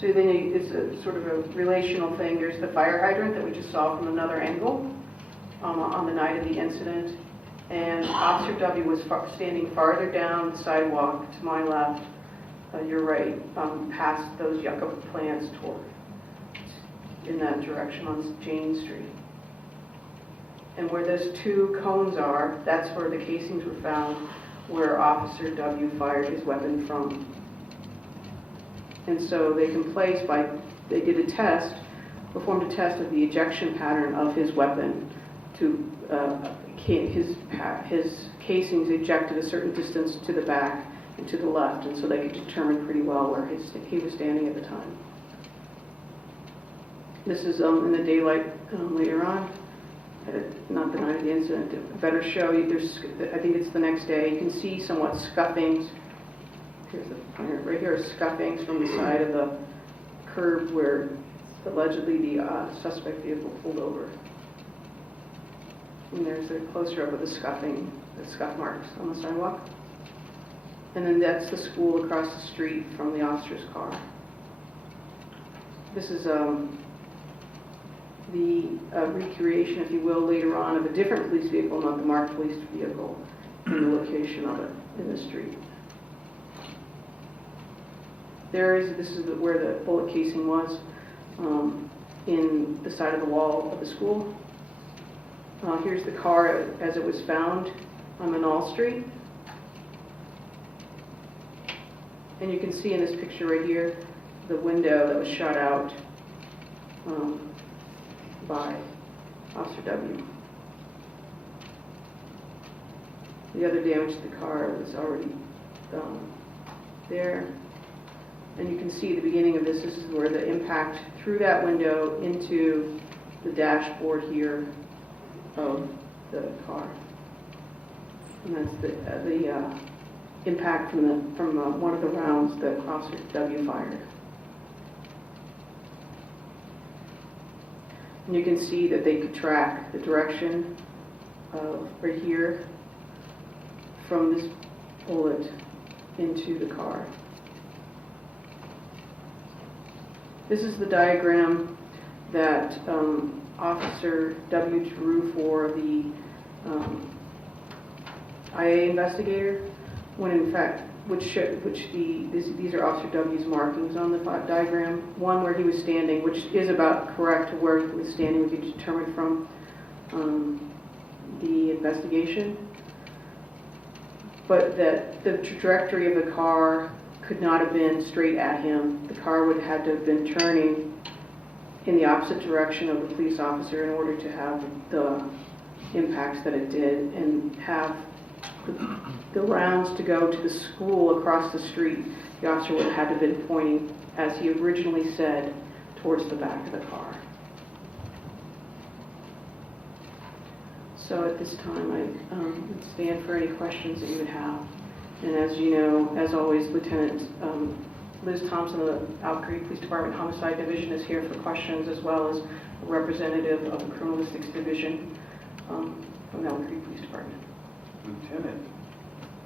So then it's a sort of a relational thing. There's the fire hydrant that we just saw from another angle on the night of the incident. And Officer W was standing farther down the sidewalk to my left, your right, past those yucca plants toward in that direction on Jane Street. And where those two cones are, that's where the casings were found, where Officer W fired his weapon from. And so they performed a test of the ejection pattern of his weapon to his casings ejected a certain distance to the back and to the left, and so they could determine pretty well where he was standing at the time. This is in the daylight later on, not the night of the incident. A better show, I think it's the next day. You can see somewhat scuffings. Here's the pointer. Right here are scuffings from the side of the curb where allegedly the suspect vehicle pulled over. And there's a closer-up of the scuff marks on the sidewalk. And then that's the school across the street from the officer's car. This is the recreation, if you will, later on of a different police vehicle, not the marked police vehicle, in the location of it in the street. This is where the bullet casing was, in the side of the wall of the school. Here's the car as it was found on Manal Street. And you can see in this picture right here, the window that was shot out by Officer W. The other damage to the car was already there. And you can see the beginning of this. This is where the impact through that window into the dashboard here of the car. And that's the impact from one of the rounds that Officer W fired. And you can see that they could track the direction right here from this bullet into the car. This is the diagram that Officer W drew for the IA investigator, when in fact, these are Officer W's markings on the diagram. One where he was standing, which is about correct to where he was standing, we could determine from the investigation. but that the trajectory of the car could not have been straight at him. The car would have had to have been turning in the opposite direction of the police officer in order to have the impacts that it did, and have the rounds to go to the school across the street. The officer would have had to have been pointing, as he originally said, towards the back of the car. So at this time, I would stand for any questions that you would have. And as you know, as always, Lieutenant Liz Thompson of the Albuquerque Police Department Homicide Division is here for questions, as well as a representative of the Criminalistics Division from the Albuquerque Police Department. Lieutenant.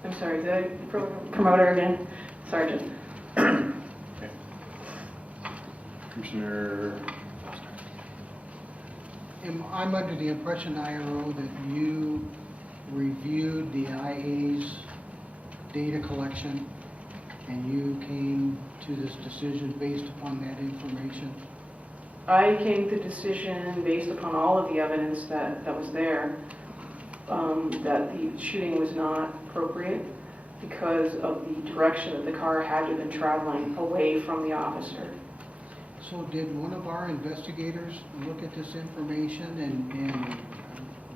I'm sorry, did I promote her again? Sergeant. Okay. Commissioner. I'm under the impression, IRO, that you reviewed the IA's data collection and you came to this decision based upon that information. I came to the decision based upon all of the evidence that was there, that the shooting was not appropriate because of the direction that the car had to have been traveling away from the officer. So did one of our investigators look at this information and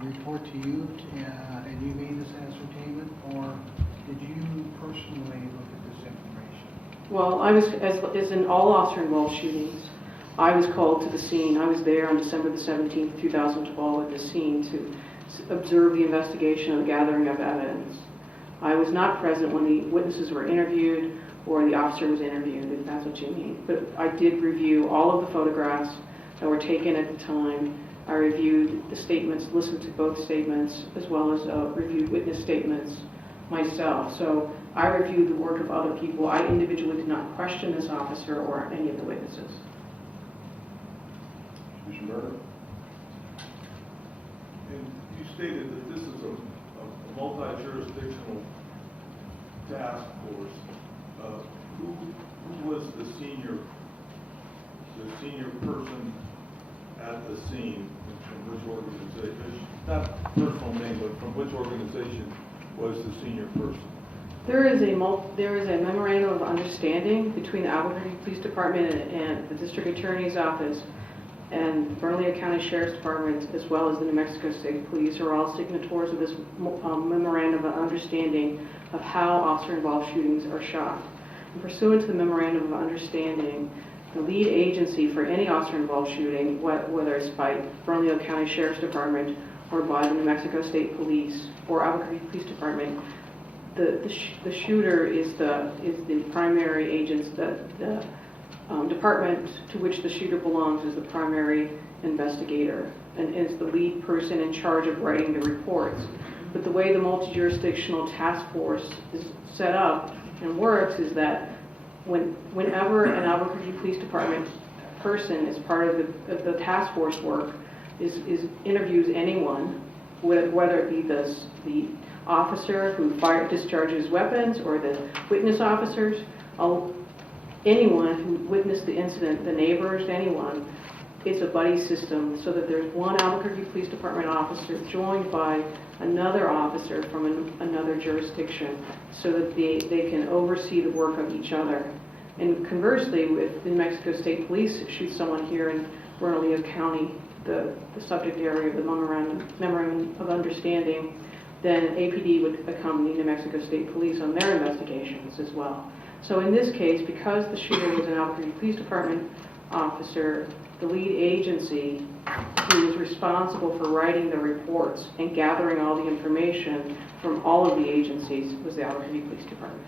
report to you, and you made this ascertainment, or did you personally look at this information? Well, I was, as in all officer-involved shootings, I was called to the scene. I was there on December the 17th, 2012 at the scene to observe the investigation and gathering of evidence. I was not present when the witnesses were interviewed or the officer was interviewed, if that's what you mean. But I did review all of the photographs that were taken at the time. I reviewed the statements, listened to both statements, as well as reviewed witness statements myself. So I reviewed the work of other people. I individually did not question this officer or any of the witnesses. Commissioner Berger. And you stated that this is a multi-jurisdictional task force. Who was the senior person at the scene, from which organization? Not personal name, but from which organization was the senior person? There is a memorandum of understanding between the Albuquerque Police Department and the District Attorney's Office and Bernalillo County Sheriff's Department, as well as the New Mexico State Police, are all signatories of this memorandum of understanding of how officer-involved shootings are shot. And pursuant to the memorandum of understanding, the lead agency for any officer-involved shooting, whether it's by Bernalillo County Sheriff's Department or by the New Mexico State Police or Albuquerque Police Department, the shooter is the primary agent. The department to which the shooter belongs is the primary investigator and is the lead person in charge of writing the reports. But the way the multi-jurisdictional task force is set up and works is that whenever an Albuquerque Police Department person is part of the task force work, is interviews anyone, whether it be the officer who discharges weapons or the witness officers, anyone who witnessed the incident, the neighbors, anyone. It's a buddy system so that there's one Albuquerque Police Department officer joined by another officer from another jurisdiction so that they can oversee the work of each other. And conversely, if the New Mexico State Police shoots someone here in Bernalillo County, the subject area of the memorandum of understanding, then APD would accompany New Mexico State Police on their investigations as well. So in this case, because the shooter was an Albuquerque Police Department officer, the lead agency who was responsible for writing the reports and gathering all the information from all of the agencies was the Albuquerque Police Department.